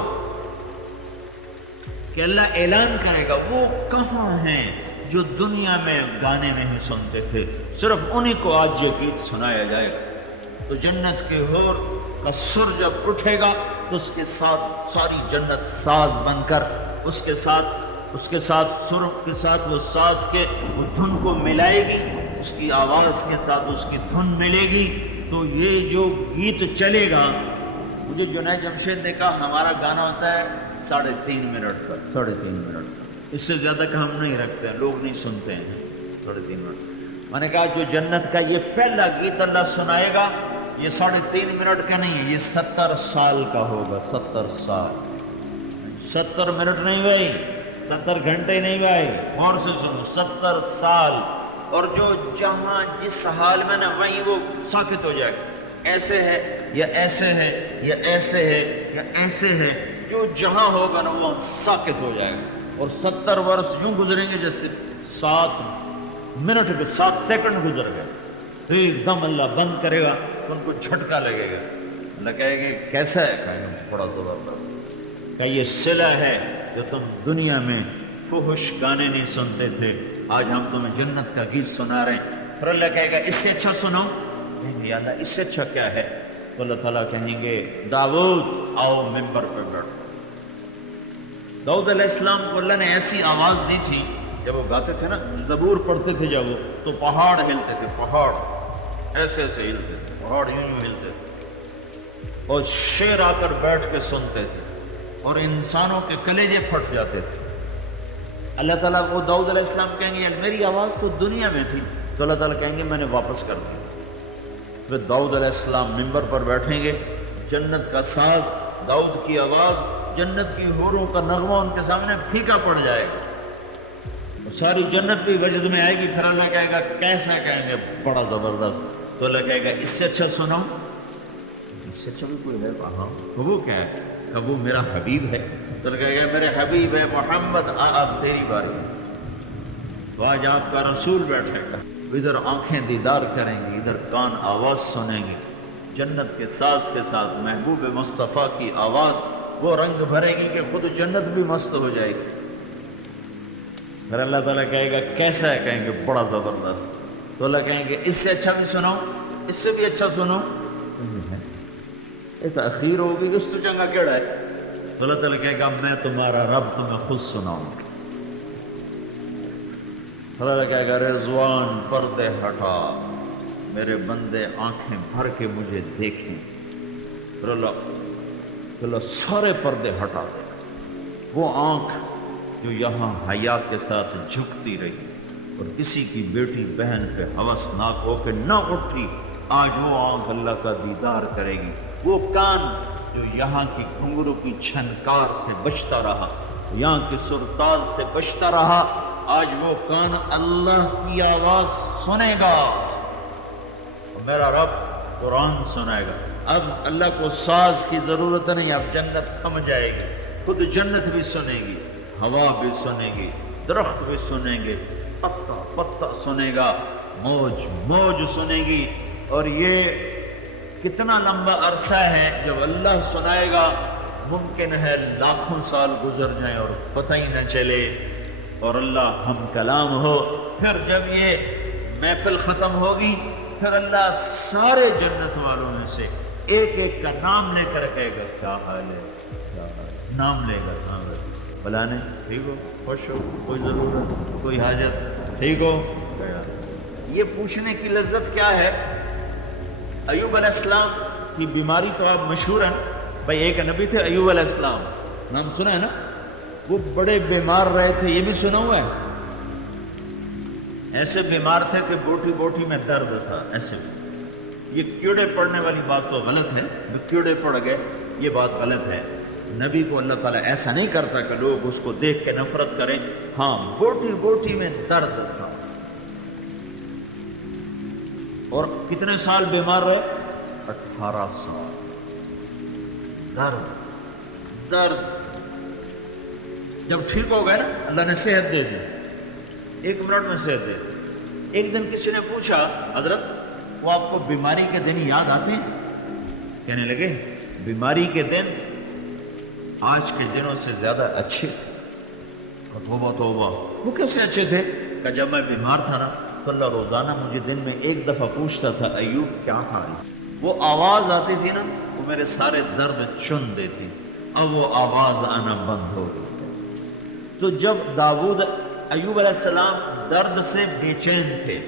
کہ اللہ اعلان کرے گا وہ کہاں ہیں جو دنیا میں گانے نہیں سنتے تھے، صرف انہی کو آج یہ گیت سنایا جائے گا۔ تو جنت کے حور کا سر جب اٹھے گا تو اس کے ساتھ ساری جنت ساز بن کر اس کے ساتھ سر کے ساتھ وہ ساز کے وہ دھن کو ملائے گی، اس کی آواز کے ساتھ اس کی دھن ملے گی، تو یہ جو گیت چلے گا، مجھے جنید جمشید نے کہا ہمارا گانا ہوتا ہے 3.5 منٹ کا، 3.5 منٹ، اس سے زیادہ کا ہم نہیں رکھتے ہیں، لوگ نہیں سنتے ہیں 3.5 منٹ۔ میں نے کہا جو جنت کا یہ پہلا گیت اللہ سنائے گا یہ 3.5 منٹ کا نہیں ہے، یہ 70 سال کا ہوگا، 70 سال، 70 منٹ نہیں بھائی، 70 گھنٹے نہیں بھائی، اور سے سنو، 70 سال۔ اور جو جہاں جس حال میں نا وہیں وہ ساکت ہو جائے گا، ایسے ہے یا ایسے ہے یا ایسے ہے یا ایسے ہے، جو جہاں ہوگا نا وہ ساکت ہو جائے گا۔ اور 70 برس یوں گزریں گے جیسے 7 منٹ کے 7 سیکنڈ گزر گئے، ایک دم اللہ بند کرے گا تو ان کو جھٹکا لگے گا، اللہ کہے گا کیسا ہے، کہے گا بڑا زبردست، کہ یہ صلہ ہے جو تم دنیا میں فحش گانے نہیں سنتے تھے، آج ہم تمہیں جنت کا گیت سنا رہے ہیں۔ پھر اللہ کہے گا اس سے اچھا سناؤ، کہیں گے یا اللہ اس سے اچھا کیا ہے؟ تو اللہ تعالیٰ کہیں گے داؤد آؤ ممبر پہ بیٹھو۔ داؤد علیہ السلام کو اللہ نے ایسی آواز دی تھی، جب وہ گاتے تھے نا، زبور پڑھتے تھے جب وہ، تو پہاڑ ہلتے تھے، پہاڑ ایسے ایسے ہلتے تھے، پہاڑ یوں یوں ہلتے تھے، اور شیر آ کر بیٹھ کے سنتے تھے، اور انسانوں کے کلیجے پھٹ جاتے تھے۔ اللہ تعالیٰ وہ داؤد علیہ السلام کہیں گے یار میری آواز تو دنیا میں تھی، تو اللہ تعالیٰ کہیں گے میں نے واپس کر دی۔ پھر داؤد علیہ السلام ممبر پر بیٹھیں گے، جنت کا ساز، داؤد کی آواز، جنت کی حوروں کا نغمہ ان کے سامنے پھیکا پڑ جائے گا، ساری جنت بھی وجد میں آئے گی۔ پھر اللہ کہے گا کیسا؟ کہیں گے بڑا زبردست۔ تو اللہ کہے گا اس سے اچھا سناؤ، اس سے اچھا بھی کوئی ہے؟ ہاں، تو وہ کیا ہے؟ کہ وہ میرا حبیب ہے۔ تو اللہ کہے گا میرے حبیب ہے محمد، اب تیری باری۔ تو آج آپ کا رسول بیٹھے گا، ادھر آنکھیں دیدار کریں گی، ادھر کان آواز سنیں گی، جنت کے ساز کے ساتھ محبوب مصطفیٰ کی آواز وہ رنگ بھرے گی کہ خود جنت بھی مست ہو جائے گی۔ پھر اللہ تعالیٰ کہے گا کیسا ہے؟ کہیں گے بڑا زبردست۔ تو اللہ کہیں گے اس سے اچھا بھی سناؤ، اس سے بھی اچھا سنو، یہ تاخیر ہوگی کہ اس تو چنگا کیڑا ہے؟ تو اللہ تعالیٰ کہے گا میں تمہارا رب تمہیں خود سناؤں۔ اللہ کہے گا رضوان پردے ہٹا، میرے بندے آنکھیں بھر کے مجھے دیکھیں۔ پھر اللہ سارے پردے ہٹا دے، وہ آنکھ جو یہاں حیا کے ساتھ جھکتی رہی اور کسی کی بیٹی بہن پہ ہوسناک ہو کے نہ اٹھی، آج وہ آنکھ اللہ کا دیدار کرے گی۔ وہ کان جو یہاں کی گھنگرو کی چھنکار سے بچتا رہا، یہاں کی سرتاز سے بچتا رہا، آج وہ کان اللہ کی آواز سنے گا، اور میرا رب قرآن سنائے گا۔ اب اللہ کو ساز کی ضرورت نہیں، اب جنت تھم جائے گی، خود جنت بھی سنے گی، ہوا بھی سنے گی، درخت بھی سنیں گے، پتا پتا سنے گا، موج موج سنے گی۔ اور یہ کتنا لمبا عرصہ ہے جب اللہ سنائے گا، ممکن ہے لاکھوں سال گزر جائیں اور پتہ ہی نہ چلے، اور اللہ ہم کلام ہو۔ پھر جب یہ محفل ختم ہوگی، پھر اللہ سارے جنت والوں میں سے ایک ایک کا نام لے کر کہے گا کیا حال ہے، کیا حال ہے، نام لے گا، نام لے گا، فلانے ٹھیک ہو، خوش ہو، کوئی ضرورت، کوئی حاجت، ٹھیک ہو۔ یہ پوچھنے کی لذت کیا ہے؟ ایوب علیہ السلام کی بیماری تو آپ مشہور ہیں بھائی، ایک نبی تھے ایوب علیہ السلام، نام سنا ہے نا؟ وہ بڑے بیمار رہے تھے، یہ بھی سنا ہوا ہے؟ ایسے بیمار تھے کہ بوٹی بوٹی میں درد تھا، ایسے یہ کیڑے پڑنے والی بات تو غلط ہے، جو کیڑے پڑ گئے یہ بات غلط ہے۔ نبی کو اللہ تعالیٰ ایسا نہیں کرتا کہ لوگ اس کو دیکھ کے نفرت کریں۔ ہاں، بوٹی بوٹی میں درد تھا، اور کتنے سال بیمار رہے؟ 18 سال۔ درد درد، جب ٹھیک ہو گئے نا اللہ نے صحت دے دی، 1 منٹ میں صحت دے دی۔ ایک دن کسی نے پوچھا حضرت وہ آپ کو بیماری کے دن یاد آتے ہیں؟ کہنے لگے بیماری کے دن آج کے دنوں سے زیادہ اچھے تھے۔ توبہ توبہ، وہ کیسے اچھے تھے؟ کہ جب میں بیمار تھا نا تو اللہ روزانہ مجھے دن میں 1 دفعہ پوچھتا تھا ایوب کیا تھا؟ وہ آواز آتی تھی نا وہ میرے سارے درد چن دیتی، اب وہ آواز آنا بند ہو گئی۔ تو جب داؤد ایوب علیہ السلام درد سے بے چین تھے،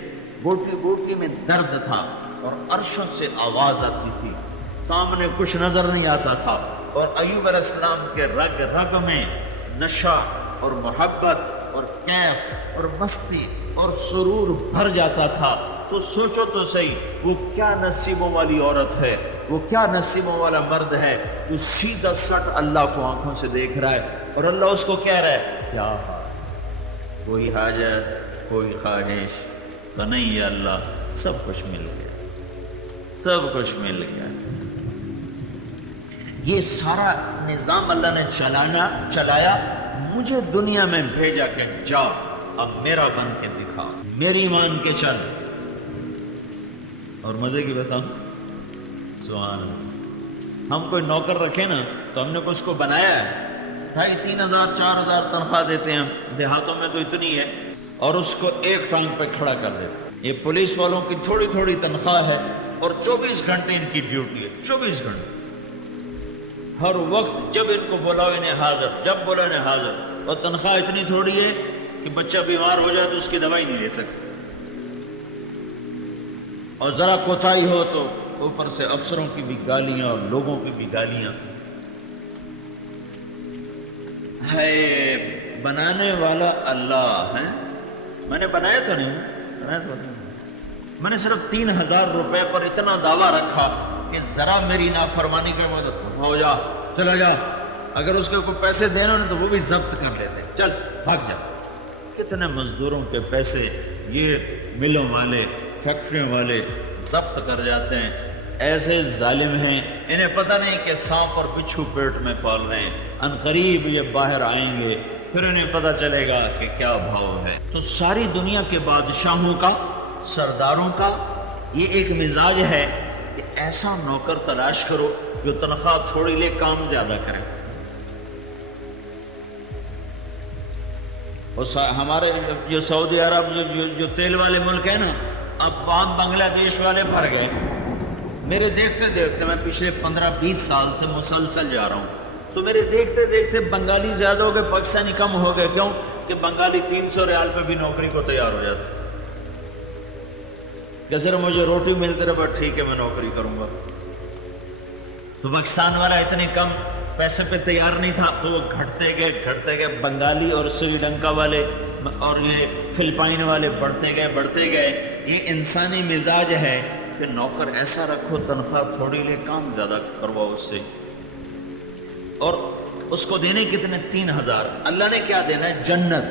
بوٹی بوٹی میں درد تھا اور عرشوں سے آواز آتی تھی، سامنے کچھ نظر نہیں آتا تھا، اور ایوب علیہ السلام کے رگ رگ میں نشہ اور محبت اور کیف اور مستی اور سرور بھر جاتا تھا۔ تو سوچو تو صحیح، وہ کیا نصیبوں والی عورت ہے، وہ کیا نصیبوں والا مرد ہے، جو سیدھا سٹ اللہ کو آنکھوں سے دیکھ رہا ہے، اور اللہ اس کو کہہ رہا ہے کیا کوئی حاجت کوئی خواہش تو نہیں ہے اللہ، سب کچھ مل گیا، سب کچھ مل گیا۔ یہ سارا نظام اللہ نے چلایا، مجھے دنیا میں بھیجا کہ جا اب میرا بن کے دکھا، میری مان کے چل۔ اور مزے کی بتاؤں، سبحان اللہ، ہم کوئی نوکر رکھے نا تو ہم نے اس کو بنایا ہے 2,500 4,000 تنخواہ دیتے ہیں، دیہاتوں میں تو اتنی ہے، اور اس کو ایک ٹانگ پہ کھڑا کر دیتے۔ یہ پولیس والوں کی تھوڑی تھوڑی تنخواہ ہے، اور 24 گھنٹے ان کی ڈیوٹی ہے، 24 گھنٹے ہر وقت، جب ان کو بولا انہیں حاضر، جب بولا انہیں حاضر، اور تنخواہ اتنی تھوڑی ہے کہ بچہ بیمار ہو جائے تو اس کی دوائی نہیں لے سکتے، اور ذرا کوتاہی ہو تو اوپر سے افسروں کی بھی گالیاں اور لوگوں کی بھی گالیاں۔ ہے بنانے والا اللہ ہے، میں نے بنایا تو نہیں، میں نے صرف 3,000 روپے پر اتنا دعویٰ رکھا کہ ذرا میری نافرمانی کا مدد ہو جا، چلا جا، اگر اس کے کوئی پیسے دینا نا تو وہ بھی ضبط کر لیتے، چل بھاگ جا۔ کتنے مزدوروں کے پیسے یہ ملوں والے فیکٹریوں والے ضبط کر جاتے ہیں۔ ایسے ظالم ہیں، انہیں پتہ نہیں کہ سانپ اور بچھو پیٹ میں پال رہے ہیں، عنقریب یہ باہر آئیں گے، پھر انہیں پتہ چلے گا کہ کیا بھاؤ ہے۔ تو ساری دنیا کے بادشاہوں کا، سرداروں کا یہ ایک مزاج ہے کہ ایسا نوکر تلاش کرو جو تنخواہ تھوڑی لے، کام زیادہ کرے۔ اور ہمارے جو سعودی عرب جو تیل والے ملک ہیں نا، اب بعد بنگلہ دیش والے بھر گئے۔ میرے دیکھتے دیکھتے، میں پچھلے 15-20 سال سے مسلسل جا رہا ہوں، تو میرے دیکھتے دیکھتے بنگالی زیادہ ہو گئے، پاکستانی کم ہو گئے۔ کیوں؟ کہ بنگالی 300 ریال پہ بھی نوکری کو تیار ہو جاتا، کہ صرف مجھے روٹی ملتی رہے، بس ٹھیک ہے میں نوکری کروں گا۔ تو پاکستان والا اتنے کم پیسے پہ تیار نہیں تھا، تو وہ گھٹتے گئے، بنگالی اور سری لنکا والے اور یہ فلپائن والے بڑھتے گئے۔ یہ انسانی مزاج ہے کہ نوکر ایسا رکھو، تنخواہ تھوڑی لے، کام زیادہ کرواؤ اس سے، اور اس کو دینے کتنے؟ 3,000۔ اللہ نے کیا دینا ہے؟ جنت۔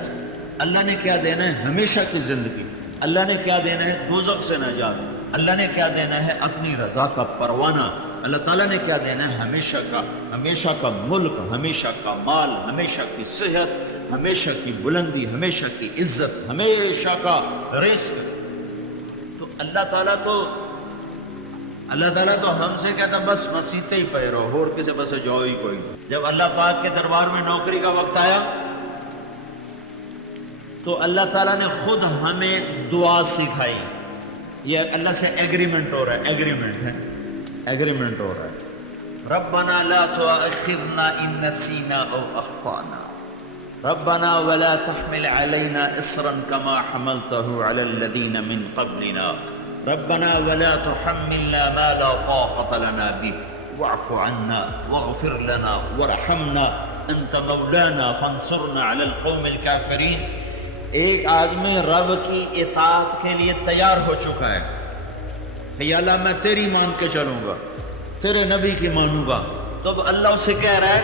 اللہ نے کیا دینا ہے؟ ہمیشہ کی زندگی۔ اللہ نے کیا دینا ہے؟ دوزخ سے نجات۔ اللہ نے کیا دینا ہے؟ اپنی رضا کا پروانہ۔ اللہ تعالیٰ نے کیا دینا ہے؟ ہمیشہ کا ملک، ہمیشہ کا مال، ہمیشہ کی صحت، ہمیشہ کی بلندی، ہمیشہ کی عزت، ہمیشہ کا رزق۔ تو اللہ تعالیٰ تو ہم سے کہتا بس مسیطے ہی پہ رہو، اور کسی بس جو ہی کوئی۔ جب اللہ پاک کے دربار میں نوکری کا وقت آیا تو اللہ تعالیٰ نے خود ہمیں دعا سکھائی۔ یہ اللہ سے ایگریمنٹ ہو رہا ہے، ایگریمنٹ ہو رہا ہے۔ ربنا لا تؤاخذنا ان نسینا او اخطانا، ربنا ولا تحمل علينا اصرا كما حملته على الذين من قبلنا، ربنا ولا تحملنا ما لا طاقة لنا به واعف عنا واغفر لنا وارحمنا انت مولانا فانصرنا على القوم الكافرين۔ ایک آدمی رب کی اطاعت کے لیے تیار ہو چکا ہے، کہ یا اللہ میں تیری مان کے چلوں گا، تیرے نبی کی مانوں گا، تو اب اللہ اسے کہہ رہا ہے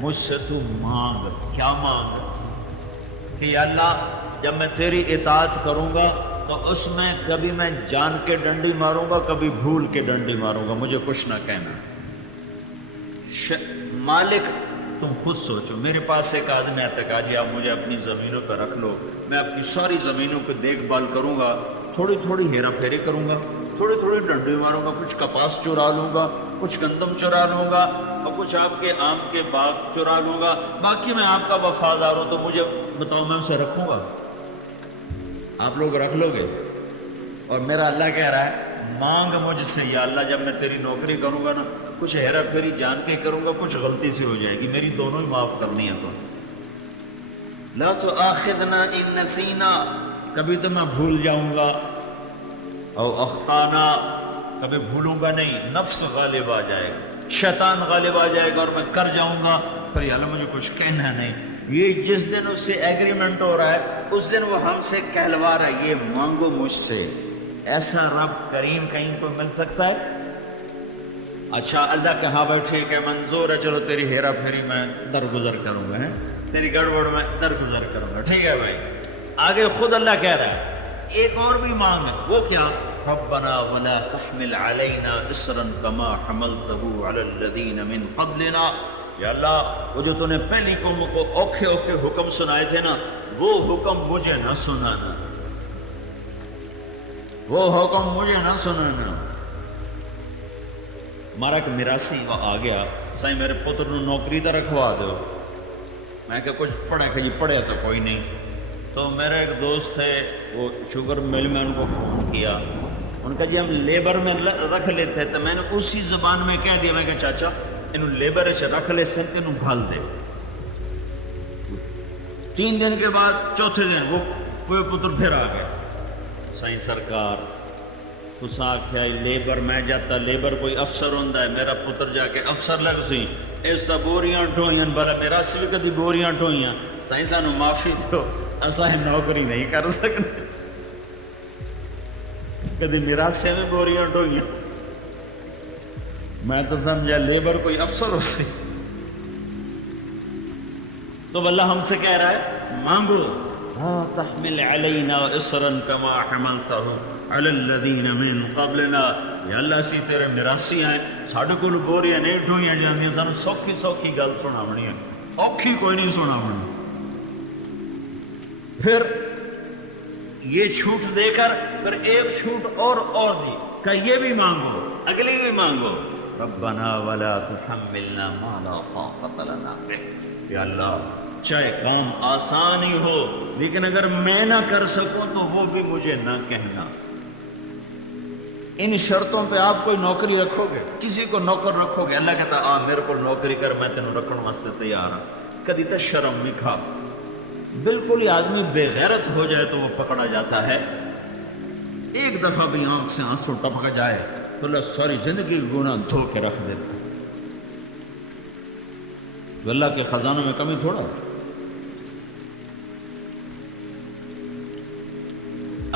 مجھ سے تو مانگ۔ کیا مانگ؟ کہ یا اللہ جب میں تیری اطاعت کروں گا تو اس میں کبھی میں جان کے ڈنڈی ماروں گا، کبھی بھول کے ڈنڈی ماروں گا، مجھے کچھ نہ کہنا۔ مالک تم خود سوچو، میرے پاس ایک آدمی آتا ہے کہ جی آپ مجھے اپنی زمینوں پہ رکھ لو، میں اپنی ساری زمینوں پہ دیکھ بھال کروں گا، تھوڑی تھوڑی ہیرا پھیری کروں گا، تھوڑی تھوڑی ڈنڈی ماروں گا، کچھ کپاس چرا لوں گا، کچھ گندم چرا لوں گا، اور کچھ آپ کے آم کے باغ چرا لوں گا، باقی میں آپ کا وفادار ہوں، تو مجھے بتاؤ میں اسے رکھوں گا؟ آپ لوگ رکھ لو گے؟ اور میرا اللہ کہہ رہا ہے مانگ مجھ سے یا اللہ جب میں تیری نوکری کروں گا نا، کچھ ہیرا پھیری جان کے کروں گا، کچھ غلطی سے ہو جائے گی، میری دونوں ہی معاف کرنی ہے۔ تو لا تؤاخذنا ان نسینا، کبھی تو میں بھول جاؤں گا، او اخطانا، کبھی بھولوں گا نہیں، نفس غالب آ جائے گا، شیطان غالب آ جائے گا اور میں کر جاؤں گا، پھر یا اللہ مجھے کچھ کہنا نہیں۔ یہ جس دن اس سے ایگریمنٹ ہو رہا ہے اس دن وہ ہم سے کہلوا رہا ہے یہ مانگو مجھ سے۔ ایسا رب کریم کہیں کو مل سکتا ہے؟ اچھا اللہ کے ہاں بیٹھے کہ منظور ہے، چلو تیری ہیرا پھیری میں درگزر کروں گا، تیری گڑبڑ میں درگزر کروں گا، ٹھیک ہے بھائی۔ آگے خود اللہ کہہ رہا ہے ایک اور بھی مانگ ہے، وہ کیا؟ ربنا ولا تحمل علينا اصرا كما حملته على الذين من قبلنا، یا اللہ وہ جو تو نے پہلی قوموں کو اوکھے اوکھے حکم سنائے تھے نا، وہ حکم مجھے نہ سنانا، وہ حکم مجھے نہ سنانا۔ ہمارا ایک میراسی وہ آ گیا، سائیں میرے پتر نو نوکری تو رکھوا دو۔ میں کہ کچھ پڑھے کہ جی پڑھے تو کوئی نہیں۔ تو میرے ایک دوست تھے وہ شوگر مل میں، ان کو فون کیا، ان کا جی ہم لیبر میں رکھ لیتے، تو میں نے اسی زبان میں کہہ دیا، میں کہ چاچا انہوں لیبر سے رکھ لے سن، انہوں بھال دے۔ 3 دن کے بعد چوتھے دن وہ کوئی پتر پھر آ گیا، سائیں سرکار اس آخیا لیبر میں جاتا لیبر کوئی افسر ہوندہ ہے، میرا پتر جا کے افسر لگ سی، اس تا بوریاں ٹھوئیاں، بھلا میرا سی بھی کدی بوریاں ٹھوئیاں، سائیں سانو معافی دو، اساں نوکری نہیں کر سکتے، کدی میرا سے میں بوریاں ٹھوئیاں، میں تو سمجھا لیبر کوئی افسر ہو سی۔ تو اللہ ہم سے کہہ رہا ہے مانگو، لا تحمل علینا اصرا کما حملته علی الذین من قبلنا، یا اللہ اسی تیرے میراسی ہیں، ساڑھے کو بوریاں نہیں ڈھوئیاں جاندی، سانو سوکھی سوکھی گل سناونی ہے، اوکھی کوئی نہیں سناونی۔ پھر یہ چھوٹ دے کر پھر ایک چھوٹ اور دی کہ یہ بھی مانگو، اگلی بھی مانگو، ربنا ولا تحملنا ما لا طاقت لنا بہ، یا اللہ چاہے کام آسان ہی ہو لیکن اگر میں نہ کر سکوں تو وہ بھی مجھے نہ کہنا۔ ان شرطوں پہ آپ کوئی نوکری رکھو گے، کسی کو نوکر رکھو گے، اللہ کہتا آ میرے کو نوکری کر، میں تینوں رکھنے واسطے تیار ہوں، کدی تو شرم نہیں کھا۔ بالکل ہی آدمی بے غیرت ہو جائے تو وہ پکڑا جاتا ہے، ایک دفعہ بھی آنکھ سے آنسو ٹپک جائے تو اللہ ساری زندگی گناہ دھو کے رکھ دیتا ہے۔ اللہ کے خزانوں میں کمی تھوڑا۔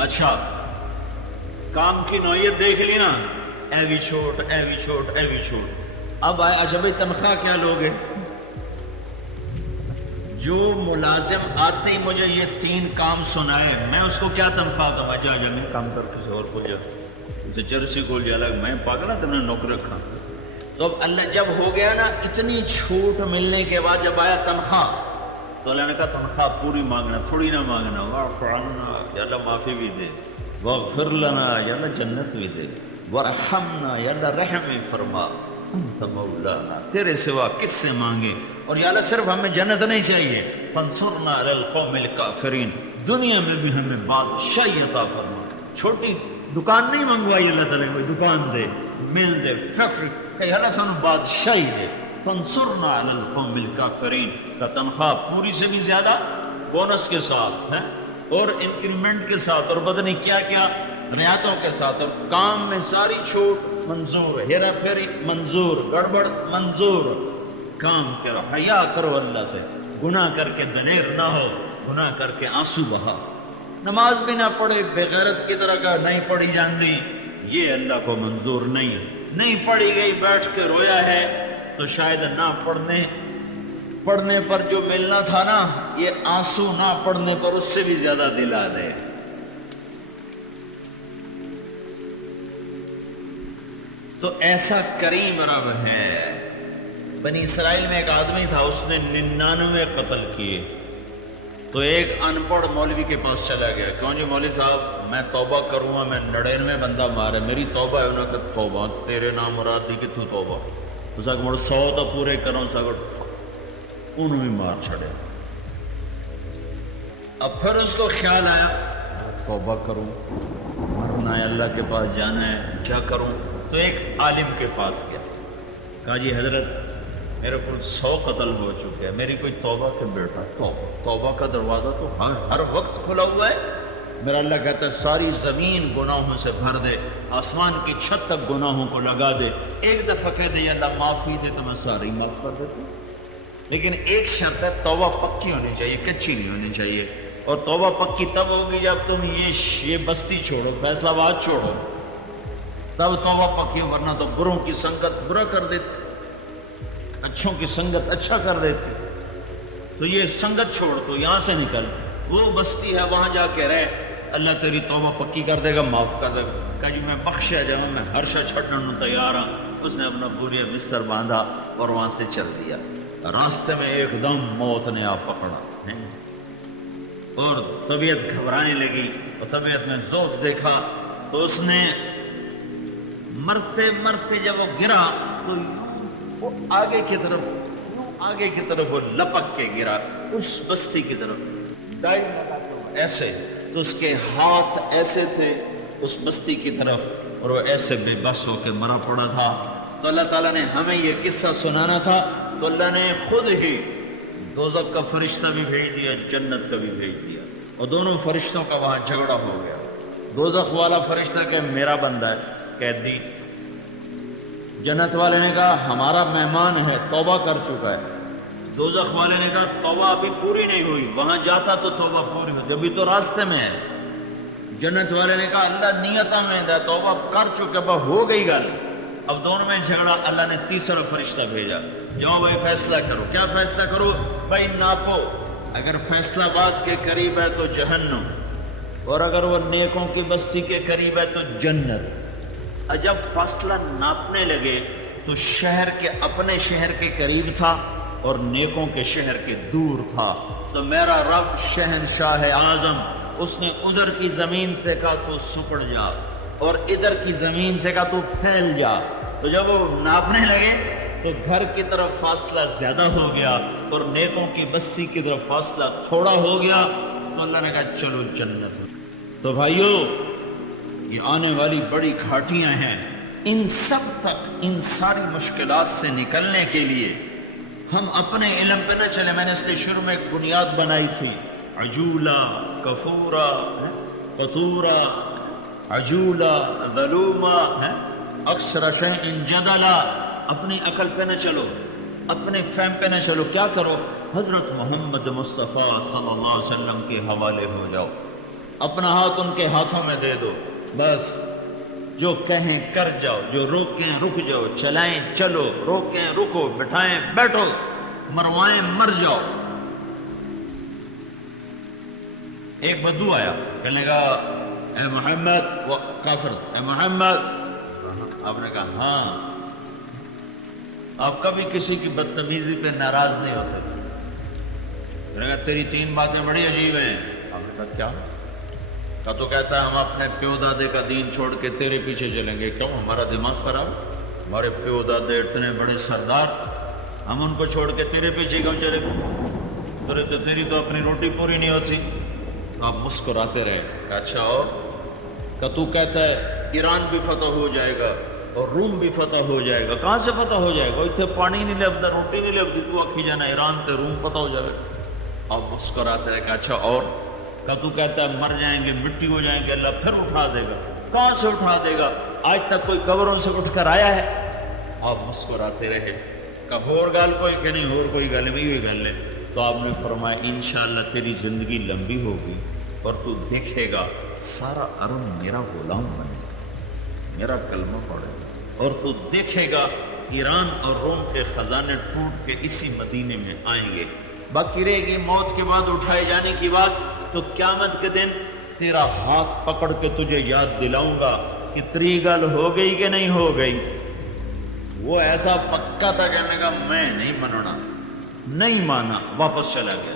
اچھا کام کی نوعیت دیکھ لی نا، اے بھی چھوٹ، اے بھی چھوٹ، اے بھی چھوٹ۔ اب آئے اچھا بھائی تنخواہ کیا لوگے؟ جو ملازم آتے ہی مجھے یہ 3 کام سنائے میں اس کو کیا تنخواہ دوں گا؟ جا میں کام کر کسی اور کو جا اسے چرسی کو جا لگ، میں پاگل تم نے نوکری رکھا۔ تو اب اللہ جب ہو گیا نا اتنی چھوٹ ملنے کے بعد جب آیا تنخواہ تو اللہ نے کہا تنخواہ پوری مانگنا، تھوڑی نہ مانگنا، واعف عنا یا اللہ معافی بھی دے، واغفر لنا یا اللہ جنت بھی دے، وارحمنا یا اللہ رحم فرما، انت مولانا تیرے سوا کس سے مانگے، اور یا اللہ صرف ہمیں جنت نہیں چاہیے، فانصرنا علی القوم الکافرین، دنیا میں بھی ہمیں بادشاہی عطا فرما۔ چھوٹی دکان نہیں منگوائی اللہ تعالیٰ کوئی دکان دے، مل دے، فیکٹری، کہ اللہ سانو بادشاہی دے۔ فانصرنا علی القوم الکافرین کا تنخواہ پوری سے بھی زیادہ، بونس کے ساتھ ہے اور انکریمنٹ کے ساتھ اور بدنی کیا کیا رعایتوں کے ساتھ، اور کام میں ساری چھوٹ منظور، ہیرا پھیری منظور، گڑبڑ منظور۔ کام کرو، حیا کرو اللہ سے، گناہ کر کے دلیر نہ ہو، گناہ کر کے آنسو بہا، نماز بھی نہ پڑھے بغیرت کی طرح کا نہیں پڑھی جاندی، یہ اللہ کو منظور نہیں پڑھی گئی، بیٹھ کے رویا ہے تو شاید نہ پڑھنے پر جو ملنا تھا نا، یہ آنسو نہ پڑھنے پر اس سے بھی زیادہ دلا دے۔ تو ایسا کریم رب ہے۔ بنی اسرائیل میں ایک آدمی تھا، اس نے 99 قتل کیے، تو ایک ان پڑھ مولوی کے پاس چلا گیا، کیوں جی مولوی صاحب میں توبہ کروں گا، میں 99 بندہ مارے، میری توبہ ہے۔ انہوں نے کہا توبہ تیرے نام مراد دی کہ تو توبہ، اس کا مڑ 100 تو پورے کروں سکڑ، انہوں بھی مار چھڑے۔ اب پھر اس کو خیال آیا توبہ کروں، مرنا ہے، اللہ کے پاس جانا ہے، کیا کروں؟ تو ایک عالم کے پاس گیا، کہا جی حضرت میرے کو 100 قتل ہو چکے ہیں، میری کوئی توبہ کے بیٹا، توبہ کا دروازہ تو ہر وقت کھلا ہوا ہے، میرا اللہ کہتا ہے ساری زمین گناہوں سے بھر دے، آسمان کی چھت تک گناہوں کو لگا دے، ایک دفعہ کہہ دے اللہ معافی دے تو میں ساری معاف کر دیتا ہوں، لیکن ایک شرط ہے توبہ پکی ہونی چاہیے، کچی نہیں ہونی چاہیے، اور توبہ پکی تب ہوگی جب تم یہ بستی چھوڑو، فیصلہ آباد چھوڑو، تب توبہ پکی ہو، ورنہ تو بروں کی سنگت برا کر دیتی، اچھوں کی سنگت اچھا کر دیتی۔ تو یہ سنگت چھوڑ، تو یہاں سے نکل، وہ بستی ہے وہاں جا کے رہ، اللہ تیری توبہ پکی کر دے گا، معاف کر دے گا۔ کہا جی میں بخشیا جاؤں، میں ہر شے چھڑنے تیار ہوں۔ اس نے اپنا بوریا بستر باندھا اور وہاں سے چل دیا۔ راستے میں ایک دم موت نے آ پکڑا اور طبیعت گھبرانے لگی، اور طبیعت میں ذوق دیکھا تو اس نے مرتے جب وہ گرا تو وہ آگے کی طرف وہ لپک کے گرا اس بستی کی طرف، ایسے تو اس کے ہاتھ ایسے تھے اس بستی کی طرف، اور وہ ایسے بے بس ہو کے مرا پڑا تھا۔ تو اللہ تعالیٰ نے ہمیں یہ قصہ سنانا تھا، تو اللہ نے خود ہی دوزخ کا فرشتہ بھی بھیج دیا، جنت کا بھی بھیج دیا، اور دونوں فرشتوں کا وہاں جھگڑا ہو گیا۔ دوزخ والا فرشتہ کہ میرا بندہ ہے قیدی، جنت والے نے کہا ہمارا مہمان ہے، توبہ کر چکا ہے۔ دوزخ والے نے کہا توبہ ابھی پوری نہیں ہوئی، وہاں جاتا تو توبہ پوری ہوتی، ابھی تو راستے میں ہے۔ جنت والے نے کہا اللہ نیتہ میں ہے، توبہ کر چکے، بس ہو گئی گل۔ اب دونوں میں جھگڑا، اللہ نے تیسرا فرشتہ بھیجا، جاؤ بھائی فیصلہ کرو۔ کیا فیصلہ کرو؟ بھائی ناپو، اگر فیصلہ باد کے قریب ہے تو جہنم، اور اگر وہ نیکوں کی بستی کے قریب ہے تو جنت۔ جب فاصلہ ناپنے لگے تو شہر کے اپنے شہر کے قریب تھا اور نیکوں کے شہر کے دور تھا، تو میرا رب شہنشاہ اعظم اس نے ادھر کی زمین سے کہا تو سکڑ جا، اور ادھر کی زمین سے کہا تو پھیل جا۔ تو جب وہ ناپنے لگے تو گھر کی طرف فاصلہ زیادہ ہو گیا اور نیکوں کی بستی کی طرف فاصلہ تھوڑا ہو گیا، تو اللہ نے کہا چلو جنت۔ تو بھائیو یہ آنے والی بڑی گھاٹیاں ہیں، ان سب تک، ان ساری مشکلات سے نکلنے کے لیے ہم اپنے علم پہ نہ چلیں۔ میں نے اس لیے شروع میں ایک بنیاد بنائی تھی، عجولہ، کفورہ، قطورہ، عجولہ، ظلومہ، اکثر شیء جدلا۔ اپنی عقل پہ نہ چلو، اپنے فہم پہ نہ چلو، کیا کرو؟ حضرت محمد مصطفیٰ صلی اللہ علیہ وسلم کے حوالے ہو جاؤ، اپنا ہاتھ ان کے ہاتھوں میں دے دو، بس جو کہیں کر جاؤ، جو روکیں رک جاؤ، چلائیں چلو، روکیں رکو، بٹھائیں بیٹھو، مروائیں مر جاؤ۔ ایک بدو آیا، کہنے لگا اے محمد، وہ کافر، اے محمد، آپ نے کہا ہاں، آپ کبھی کسی کی بدتمیزی پہ ناراض نہیں ہوتے؟ کہنے لگا تیری 3 باتیں بڑی عجیب ہیں۔ آپ نے کہا کیا؟ کا تو کہتا ہے ہم اپنے پیو دادے کا دین چھوڑ کے تیرے پیچھے چلیں گے۔ کیوں؟ ہمارا دماغ خراب؟ ہمارے پیو دادے اتنے بڑے سردار، ہم ان کو چھوڑ کے تیرے پیچھے کیوں چلیں گے؟ تو تیری تو اپنی روٹی پوری نہیں ہوتی۔ آپ مسکراتے رہے۔ اچھا، اور کہ تو کہتا ہے ایران بھی فتح ہو جائے گا اور روم بھی فتح ہو جائے گا۔ کہاں سے فتح ہو جائے گا؟ اتنے پانی نہیں لبدا، روٹی نہیں لبدی، تو آکھی جانا ایران تے روم فتح ہو جائے گا۔ آپ مسکراتے رہے کہ اچھا، اور کہ تو کہتا ہے مر جائیں گے، مٹی ہو جائیں گے، اللہ پھر اٹھا دے گا۔ کہاں سے اٹھا دے گا؟ آج تک کوئی قبروں سے اٹھ کر آیا ہے؟ آپ مسکراتے رہے کہ اور گال کوئی کہ نہیں، اور کوئی گل نہیں ہوئی گل ہے۔ تو آپ نے فرمایا انشاءاللہ تیری زندگی لمبی ہوگی اور تو دیکھے گا سارا عرب میرا غلام بنے گا۔ میرا کلمہ پڑھے اور تو دیکھے گا ایران اور روم کے خزانے ٹوٹ کے اسی مدینے میں آئیں گے۔ باقی رہے گی موت کے بعد اٹھائے جانے کی بات، تو قیامت کے دن تیرا ہاتھ پکڑ کے تجھے یاد دلاؤں گا کہ تری گل ہو گئی کہ نہیں ہو گئی۔ وہ ایسا پکا تھا کہنے کا میں نہیں مننا، نہیں مانا، واپس چلا گیا۔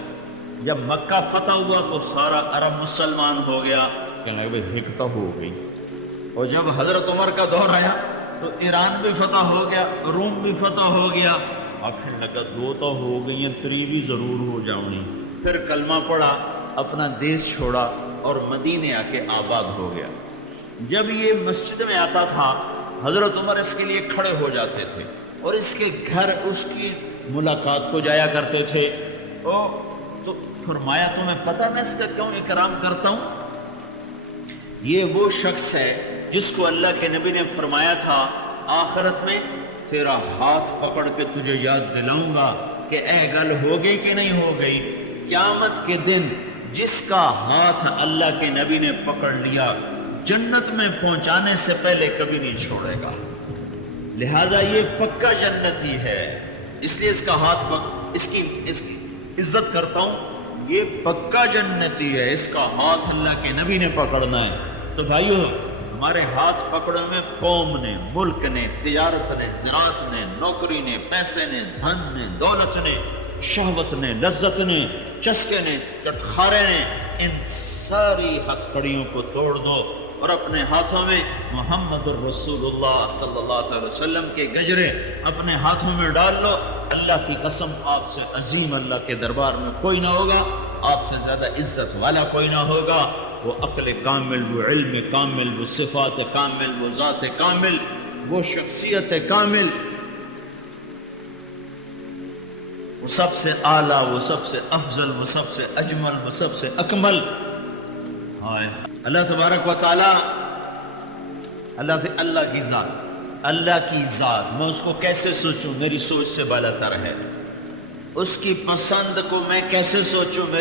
جب مکہ فتح ہوا تو سارا عرب مسلمان ہو گیا، کہنے لگا بھئی ہک تو ہو گئی۔ اور جب حضرت عمر کا دور آیا تو ایران بھی فتح ہو گیا، روم بھی فتح ہو گیا، آخر لگا دو تو ہو گئی ہیں، تری بھی ضرور ہو جاؤں۔ پھر کلمہ پڑھا، اپنا دیش چھوڑا اور مدینے آ کے آباد ہو گیا۔ جب یہ مسجد میں آتا تھا حضرت عمر اس کے لیے کھڑے ہو جاتے تھے اور اس کے گھر اس کی ملاقات کو جایا کرتے تھے۔ تو فرمایا تمہیں پتہ میں اس کا کیوں اکرام کرتا ہوں؟ یہ وہ شخص ہے جس کو اللہ کے نبی نے فرمایا تھا آخرت میں تیرا ہاتھ پکڑ کے تجھے یاد دلاؤں گا کہ اے گل ہو گئی کہ نہیں ہو گئی۔ قیامت کے دن جس کا ہاتھ اللہ کے نبی نے پکڑ لیا جنت میں پہنچانے سے پہلے کبھی نہیں چھوڑے گا۔ لہذا یہ پکا جنتی ہے، اس لیے اس کا ہاتھ اس کی عزت کرتا ہوں، یہ پکا جنتی ہے، اس کا ہاتھ اللہ کے نبی نے پکڑنا ہے۔ تو بھائیو ہمارے ہاتھ پکڑنے میں قوم نے، ملک نے، تجارت نے، زراعت نے، نوکری نے، پیسے نے، دھن نے، دولت نے، شہوت نے، لذت نے، چسکے نے، چٹخارے نے، ان ساری ہتھ کڑیوں کو توڑ دو اور اپنے ہاتھوں میں محمد الرسول اللہ صلی اللہ علیہ وسلم کے گجرے اپنے ہاتھوں میں ڈال لو۔ اللہ کی قسم آپ سے عظیم اللہ کے دربار میں کوئی نہ ہوگا، آپ سے زیادہ عزت والا کوئی نہ ہوگا۔ وہ عقل کامل، وہ علم کامل، وہ صفات کامل، وہ ذات کامل، وہ شخصیت کامل، وہ سب سے اعلیٰ، وہ سب سے افضل، وہ سب سے اجمل، وہ سب سے اکمل۔ اللہ تبارک و تعالی، اللہ کی ذات میں اس کو کیسے سوچوں؟ میری سوچ سے بالا تر ہے۔ اس کی پسند کو میں کیسے سوچوں؟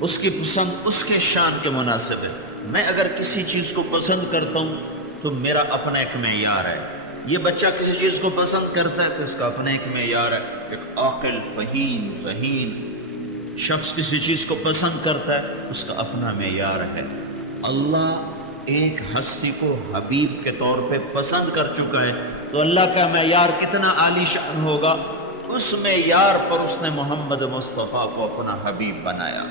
اس کی پسند اس کے شان کے مناسب ہے۔ میں اگر کسی چیز کو پسند کرتا ہوں تو میرا اپنا ایک معیار ہے۔ یہ بچہ کسی چیز کو پسند کرتا ہے تو اس کا اپنا ایک معیار ہے۔ ایک عاقل، فہیم، ذہین شخص کسی چیز کو پسند کرتا ہے اس کا اپنا معیار ہے۔ اللہ ایک ہستی کو حبیب کے طور پہ پسند کر چکا ہے تو اللہ کا معیار کتنا عالی شان ہوگا۔ اس معیار پر اس نے محمد مصطفیٰ کو اپنا حبیب بنایا۔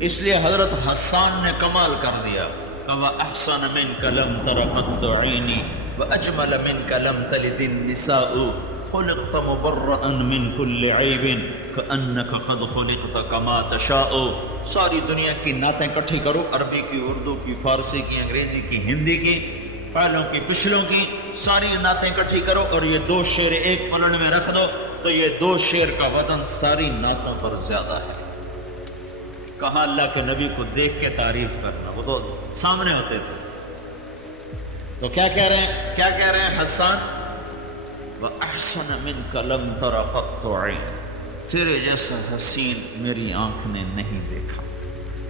اس لیے حضرت حسان نے کمال کر دیا، وَأَحْسَنَ مِنْكَ لَمْ تَرَ قَطُّ عَيْنِي وَأَجْمَلَ مِنْكَ لَمْ تَلِدِ النِّسَاءُ خُلِقْتَ مُبَرَّأً مِنْ كُلِّ عَيْبٍ كَأَنَّكَ قَدْ خُلِقْتَ كَمَا تَشَاءُ۔ ساری دنیا کی نعتیں اکٹھی کرو، عربی کی، اردو کی، فارسی کی، انگریزی کی، ہندی کی، پہلوں کی، پچھلوں کی، ساری نعتیں اکٹھی کرو اور یہ دو شعر ایک پلڑ میں رکھ دو تو یہ دو شعر کا وزن ساری نعتوں پر زیادہ ہے۔ کہاں اللہ کے نبی کو دیکھ کے تعریف کرنا، وہ تو سامنے ہوتے تھے۔ تو کیا کہہ رہے ہیں حسان؟ وَأَحْسَنَ مِنْكَ لَمْ تَرَ قَطُّ عَيْنٍ، تیرے جیسا حسین میری آنکھ نے نہیں دیکھا۔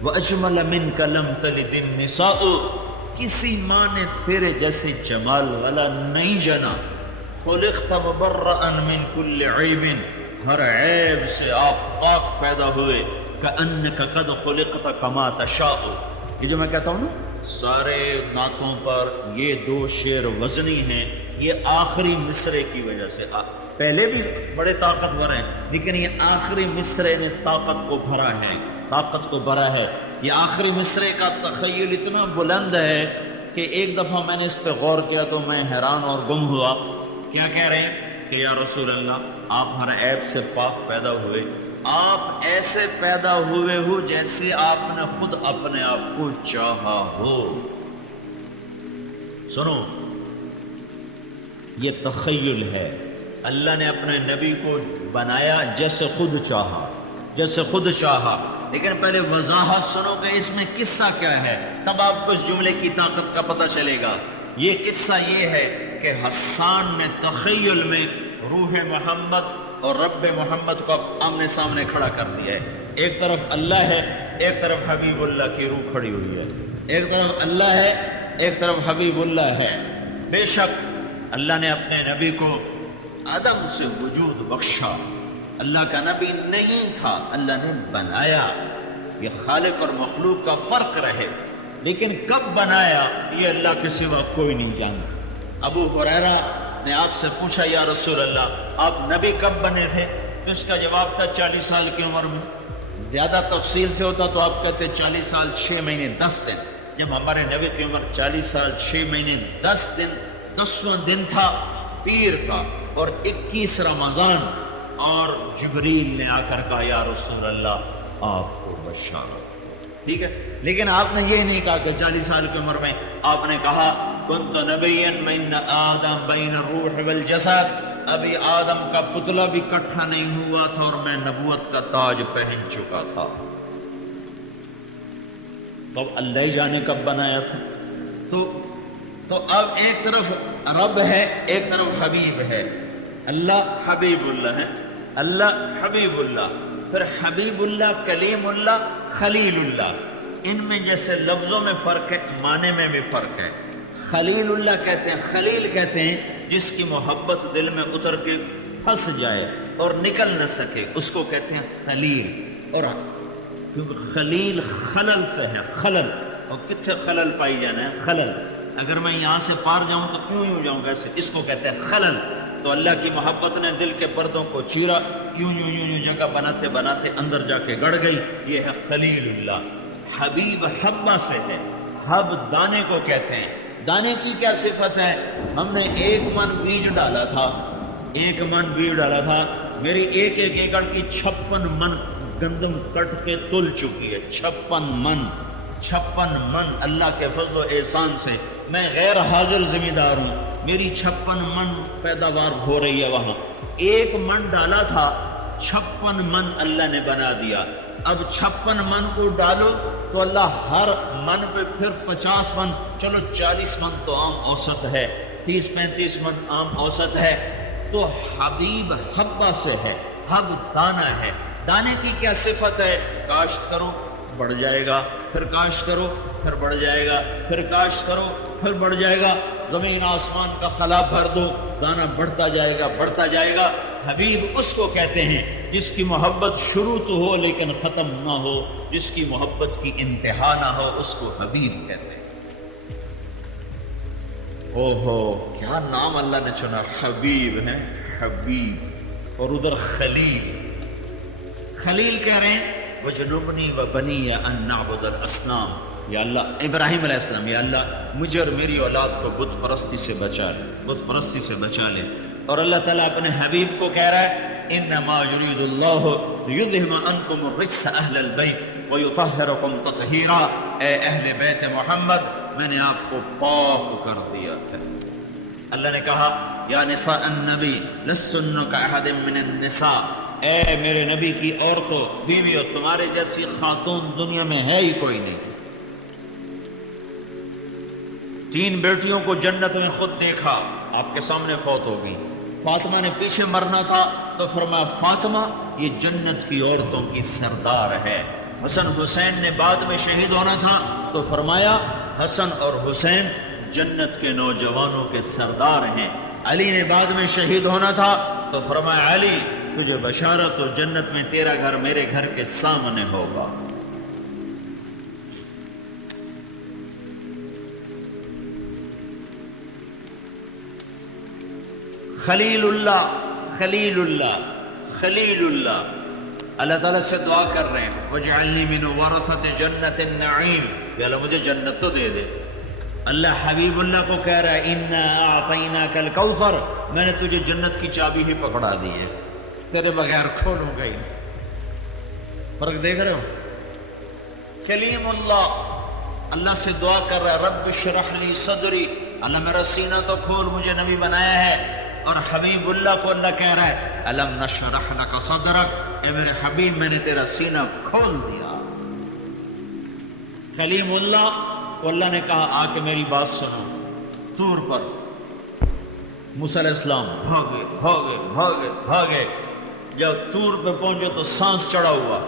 وَأَجْمَلَ مِنْكَ لَمْ تَلِدِ النِّسَاءُ، کسی ماں نے تیرے جیسے جمال والا نہیں جنا۔ خُلِقْتَ مُبَرَّأً مِنْ كُلِّ عَيْبٍ، ہر عیب سے آپ پاک پیدا ہوئے۔ كَأَنَّكَ قَدْ خُلِقْتَ كَمَا تَشَاءُ۔ یہ جو میں کہتا ہوں نا سارے نعتوں پر یہ دو شعر وزنی ہیں، یہ آخری مصرے کی وجہ سے۔ پہلے بھی بڑے طاقتور ہیں لیکن یہ آخری مصرے نے طاقت کو بھرا ہے۔ یہ آخری مصرے کا تخیل اتنا بلند ہے کہ ایک دفعہ میں نے اس پہ غور کیا تو میں حیران اور گم ہوا۔ کیا کہہ رہے ہیں کہ یا رسول اللہ آپ ہر عیب سے پاک پیدا ہوئے، آپ ایسے پیدا ہوئے ہو جیسے آپ نے خود اپنے آپ کو چاہا ہو۔ سنو، یہ تخیل ہے۔ اللہ نے اپنے نبی کو بنایا جیسے خود چاہا، لیکن پہلے وضاحت سنو کہ اس میں قصہ کیا ہے، تب آپ کو اس جملے کی طاقت کا پتہ چلے گا۔ یہ قصہ یہ ہے کہ حسان نے تخیل میں روح محمد اور رب محمد کو آمنے سامنے کھڑا کر دیا ہے۔ ایک طرف اللہ ہے، ایک طرف حبیب اللہ کی روح کھڑی ہوئی ہے۔ ایک طرف اللہ ہے، ایک طرف حبیب اللہ ہے۔ بے شک اللہ نے اپنے نبی کو عدم سے وجود بخشا، اللہ کا نبی نہیں تھا، اللہ نے بنایا۔ یہ خالق اور مخلوق کا فرق رہے، لیکن کب بنایا یہ اللہ کے سوا کوئی نہیں جانتا۔ ابو ہریرہ نے آپ سے پوچھا یا رسول اللہ آپ نبی کب بنے تھے؟ تو اس کا جواب تھا 40 سال کی عمر میں۔ زیادہ تفصیل سے ہوتا تو آپ کہتے 40 سال 6 مہینے 10 دن۔ جب ہمارے نبی کی عمر 40 سال 6 مہینے 10 دن، 10واں دن تھا پیر کا اور 21 رمضان، اور جبریل نے آ کر کہا یا رسول اللہ آپ کو بشارت۔ ٹھیک ہے، لیکن آپ نے یہ نہیں کہا کہ 40 سال کی عمر میں آپ نے کہا کنت نبیا من آدم بین الروح والجسد، ابھی آدم کا پتلا بھی کٹھا نہیں ہوا تھا اور میں نبوت کا تاج پہن چکا تھا۔ تو اب اللہ ہی جانے کب بنایا تھا۔ تو اب ایک طرف رب ہے، ایک طرف حبیب ہے۔ اللہ حبیب اللہ ہے، اللہ حبیب اللہ، پھر حبیب اللہ، کلیم اللہ، خلیل اللہ۔ ان میں جیسے لفظوں میں فرق ہے، معنی میں بھی فرق ہے۔ خلیل اللہ کہتے ہیں، خلیل کہتے ہیں جس کی محبت دل میں اتر کے پھنس جائے اور نکل نہ سکے، اس کو کہتے ہیں خلیل۔ اور کیونکہ خلیل خلل سے ہے، خلل، اور کتنے خلل پائی جانا ہے، خلل۔ اگر میں یہاں سے پار جاؤں تو کیوں یوں جاؤں گا ایسے، اس کو کہتے ہیں خلل۔ تو اللہ کی محبت نے دل کے پردوں کو چیرا، یوں یوں یوں یوں جگہ بناتے بناتے اندر جا کے گڑ گئی، یہ ہے خلیل اللہ۔ حبیب حبہ سے ہے، حب دانے کو کہتے ہیں۔ دانے کی کیا صفت ہے؟ ہم نے 1 من بیج ڈالا تھا، 1 من بیج ڈالا تھا، میری ایک ایکڑ کی 56 من گندم کٹ کے تل چکی ہے۔ 56 من اللہ کے فضل و احسان سے میں غیر حاضر ذمہ دار ہوں، میری 56 من پیداوار ہو رہی ہے وہاں۔ 1 من ڈالا تھا، 56 من اللہ نے بنا دیا۔ اب 56 من کو ڈالو تو اللہ ہر من پہ پھر 50 من، چلو 40 من تو عام اوسط ہے، 30-35 من عام اوسط ہے۔ تو حبیب حبہ سے ہے، حب دانہ ہے۔ دانے کی کیا صفت ہے؟ کاشت کرو بڑھ جائے گا، پھر کاشت کرو پھر بڑھ جائے گا، پھر کاشت کرو پھر بڑھ جائے گا، زمین آسمان کا خلا بھر دو، دانہ بڑھتا جائے گا بڑھتا جائے گا۔ حبیب اس کو کہتے ہیں جس کی محبت شروع تو ہو لیکن ختم نہ ہو، جس کی محبت کی انتہا نہ ہو، اس کو حبیب کہتے ہیں۔ اوہو کیا نام اللہ نے چنا، حبیب ہے، حبیب۔ اور ادھر خلیل، خلیل کہہ رہے ہیں وَجْنُبْنِي وَبَنِيَّ أَن نَعْبُدَ الْأَصْنَامَ، یا اللہ ابراہیم علیہ السلام، یا اللہ مجھے اور میری اولاد کو بت پرستی سے بچا لے، بت پرستی سے بچا لے۔ اور اللہ تعالیٰ اپنے حبیب کو کہہ رہا ہے انما یرید اللہ لیذہب عنکم الرجس اہل البیت ویطہرکم تطہیرا، اے اہل بیت محمد میں نے آپ کو پاک کر دیا ہے۔ اللہ نے کہا یا نساء النبی لستن کاحد من النساء، اے میرے نبی کی عورتوں بیویوں، تمہارے جیسی خاتون دنیا میں ہے ہی کوئی نہیں۔ 3 بیٹیوں کو جنت میں خود دیکھا، آپ کے سامنے فوت ہو گئی۔ فاطمہ نے پیچھے مرنا تھا تو فرمایا فاطمہ یہ جنت کی عورتوں کی سردار ہے۔ حسن حسین نے بعد میں شہید ہونا تھا تو فرمایا حسن اور حسین جنت کے نوجوانوں کے سردار ہیں۔ علی نے بعد میں شہید ہونا تھا تو فرمایا علی تجھے بشارت ہو، جنت میں تیرا گھر میرے گھر کے سامنے ہوگا۔ خلیل اللہ، خلیل اللہ، خلیل اللہ، اللہ تعالیٰ سے دعا کر رہے ہیں وَاجْعَلْنِي مِنْ وَرَثَةِ جَنَّةِ النَّعِيمِ، یا اللہ مجھے جنت تو دے دے۔ اللہ حبیب اللہ کو کہہ رہا ہے اِنَّا أَعْطَيْنَاكَ الْكَوْثَرَ، میں نے تجھے جنت کی چابی ہی پکڑا دی ہے، تیرے بغیر کھولوں گا ہی۔ فرق دیکھ رہے ہو؟ کلیم اللہ، اللہ سے دعا کر رہا ہے رب اشرح لی صدری، اللہ میرا سینہ تو کھول، مجھے نبی بنایا ہے۔ اور حبیب اللہ کو اللہ کہہ رہا ہے الم نشرح لک صدرک، اے میرے حبیب میں نے تیرا سینہ کھول دیا۔ کلیم اللہ کو اللہ نے کہا آ کے میری بات سنو، طور پر موسیٰ علیہ السلام بھاگے بھاگے بھاگے بھاگے، جب طور پہ پہنچے تو سانس چڑھا ہوا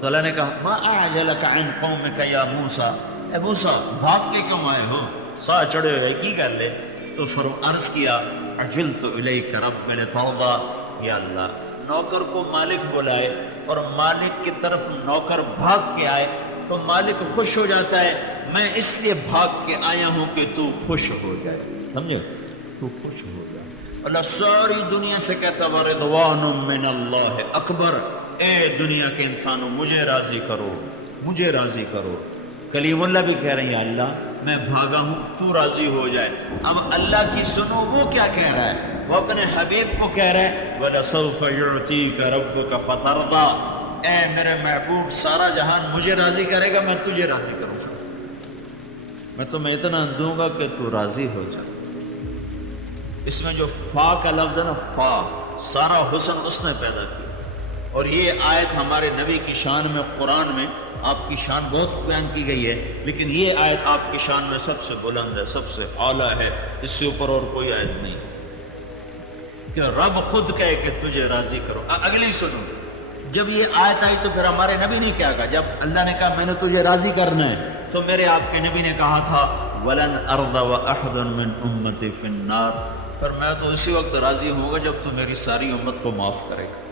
تو اللہ نے کہا ما اعجلک عن قومک یا موسیٰ، اے موسیٰ بھاگ کے کیوں آئے ہو؟ سا چڑھے ہوئے کی کر لے. تو عرض کیا عجلت الیک رب، میں نے توبہ یا اللہ، نوکر کو مالک بلائے اور مالک کی طرف نوکر بھاگ کے آئے تو مالک خوش ہو جاتا ہے، میں اس لیے بھاگ کے آیا ہوں کہ تو خوش ہو جائے. سمجھو، تو خوش ہو جائے. اللہ ساری دنیا سے کہتا ورضوان من اللہ اکبر، اے دنیا کے انسانوں مجھے راضی کرو، مجھے راضی کرو. کلیم اللہ بھی کہہ رہے ہیں اللہ میں بھاگا ہوں تو راضی ہو جائے. اب اللہ کی سنو وہ کیا کہہ رہا ہے، وہ اپنے حبیب کو کہہ رہا ہے وَلَسَوْفَ يُعْتِيكَ رَبُّكَ فَتَرْضَىٰ، اے میرے محبوب سارا جہان مجھے راضی کرے گا، میں تجھے راضی کروں گا، میں تمہیں اتنا دوں گا کہ تو راضی ہو جائے. اس میں جو فا کا لفظ ہے نا، فا، سارا حسن اس نے پیدا کیا. اور یہ آیت ہمارے نبی کی شان میں قرآن میں آپ کی شان بہت بیان کی گئی ہے، لیکن یہ آیت آپ کی شان میں سب سے بلند ہے، سب سے اعلیٰ ہے، اس سے اوپر اور کوئی آیت نہیں کہ رب خود کہے کہ تجھے راضی کرو. اگلی سنو، جب یہ آیت آئی تو پھر ہمارے نبی نے کیا کہا؟ جب اللہ نے کہا میں نے تجھے راضی کرنا ہے تو میرے آپ کے نبی نے کہا تھا وَلَنْ أَرْضَ وَأَحْدٌ مِّنْ أُمَّتِي فِي النَّارِ، پر میں تو اسی وقت راضی ہوں گا جب تو میری ساری امت کو معاف کرے گا.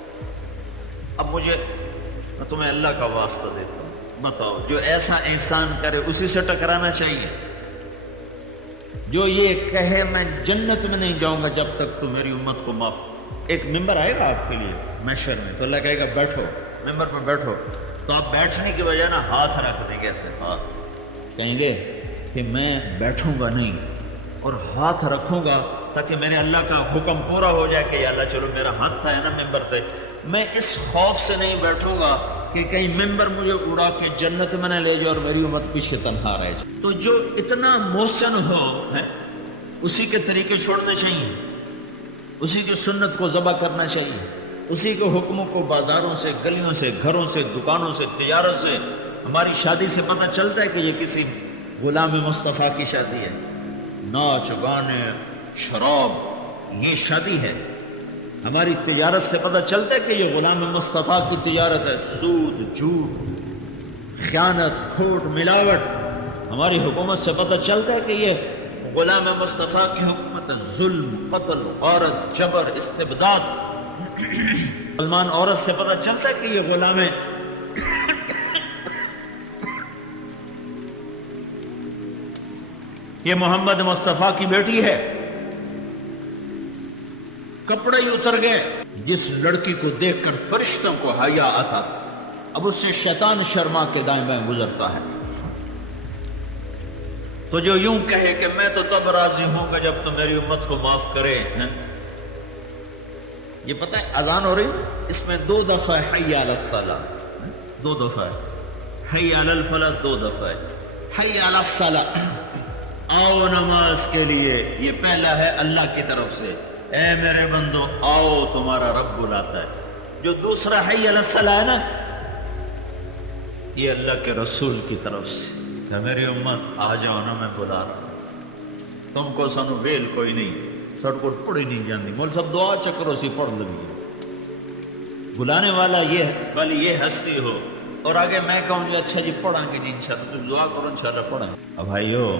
اب میں تمہیں اللہ کا واسطہ دیتا ہوں، بتاؤ جو ایسا احسان کرے اسی سے ٹکرانا چاہیے. جو یہ کہے میں جنت میں نہیں جاؤں گا جب تک تو میری امت کو معاف. ایک ممبر آئے گا آپ کے لیے محشر میں تو اللہ کہے گا بیٹھو، ممبر پر بیٹھو، تو آپ بیٹھنے کی وجہ نا ہاتھ رکھ دیں گے ایسے، ہاتھ کہیں گے کہ میں بیٹھوں گا نہیں اور ہاتھ رکھوں گا تاکہ میرے اللہ کا حکم پورا ہو جائے کہ یا اللہ چلو میرا ہاتھ تھا ہے نا ممبر پہ، میں اس خوف سے نہیں بیٹھوں گا کہ کہیں ممبر مجھے اڑا کے جنت میں نہ لے جائے اور میری امت پیچھے تنہا رہ جائے. تو جو اتنا محسن ہو اسی کے طریقے چھوڑنے چاہیے، اسی کی سنت کو ذبح کرنا چاہیے، اسی کے حکموں کو بازاروں سے، گلیوں سے، گھروں سے، دکانوں سے، تجارت سے. ہماری شادی سے پتہ چلتا ہے کہ یہ کسی غلام مصطفیٰ کی شادی ہے. ناچ گانے شراب یہ شادی ہے. ہماری تجارت سے پتہ چلتا ہے کہ یہ غلام مصطفیٰ کی تجارت ہے. سود، جھوٹ، خیانت، کھوٹ، ملاوٹ. ہماری حکومت سے پتہ چلتا ہے کہ یہ غلام مصطفیٰ کی حکومت ہے. ظلم، قتل، غارت، جبر، استبداد. مسلمان عورت سے پتہ چلتا ہے کہ یہ غلام ہے. یہ محمد مصطفیٰ کی بیٹی ہے. کپڑے ہی اتر گئے. جس لڑکی کو دیکھ کر فرشتوں کو حیا آتا اب اس سے شیطان شرما کے دائیں بائیں گزرتا ہے. تو جو یوں کہے کہ میں تو تب راضی ہوں گا جب تو میری امت کو معاف کرے. یہ پتہ ہے اذان ہو رہی اس میں 2 دفعہ حی علی الصلاۃ، 2 دفعہ حی علی الفلاح، 2 دفعہ حی علی الصلاۃ. آؤ نماز کے لیے. یہ پہلا ہے اللہ کی طرف سے، اے میرے بندو آؤ تمہارا رب بلاتا ہے. جو دوسرا حی علی الصلاۃ ہے نا یہ اللہ کے رسول کی طرف سے کہ میری امت آ جاؤ نا میں بلا رہا ہوں. تم کو سانو ویل کوئی نہیں، سڑ کو پڑھی نہیں جاندی، مول سب دعا چکرو سی پڑھ لگی. بلانے والا یہ ہستی ہو اور آگے میں کہوں گی اچھا جی پڑھیں گے جی انشاءاللہ، تم دعا کرو انشاءاللہ پڑھیں. اب بھائیو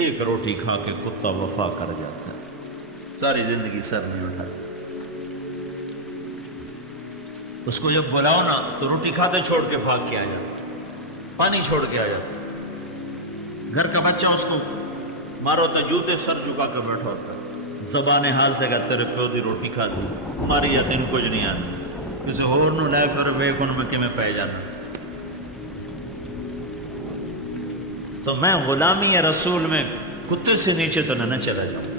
ایک روٹی کھا کے کتا وفا کر جاتا ہے، ساری زندگی سر نہیں اٹھا. اس کو جب بلاؤ نا تو روٹی کھاتے چھوڑ کے بھاگ کے آ جاتا، پانی چھوڑ کے آ جاتا. گھر کا بچہ اس کو مارو تو جوتے سر جھکا کے بیٹھا ہوتا ہے. زبان حال سے کہتے تیرے پیو دی روٹی کھا دی ہماری یا تین کچھ نہیں آتا. کسی اور نو لے کر ویک ان میں کہ میں پہ جانا. تو میں غلامی یا رسول میں کتے سے نیچے تو نہ چلا جاؤں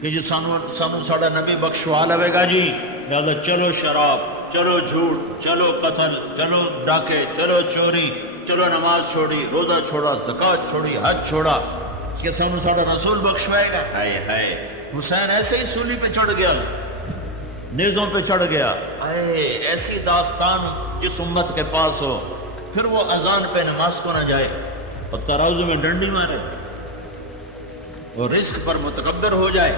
کہ جو سانو ساڑا نبی بخشوا لوے گا جی لہذا چلو شراب، چلو جھوٹ، چلو قتل، چلو ڈاکے، چلو چوری، چلو نماز چھوڑی، روزہ چھوڑا، زکوٰۃ چھوڑی، حج چھوڑا. کہ سانو ساڑا رسول بخشوائے گا. ہائے ہائے حسین ایسے ہی سولی پہ چڑھ گیا، نیزوں پہ چڑھ گیا. ایسی داستان جس امت کے پاس ہو پھر وہ اذان پہ نماز کو نہ جائے اور ترازو میں ڈنڈی مارے اور رزق پر متکبر ہو جائے.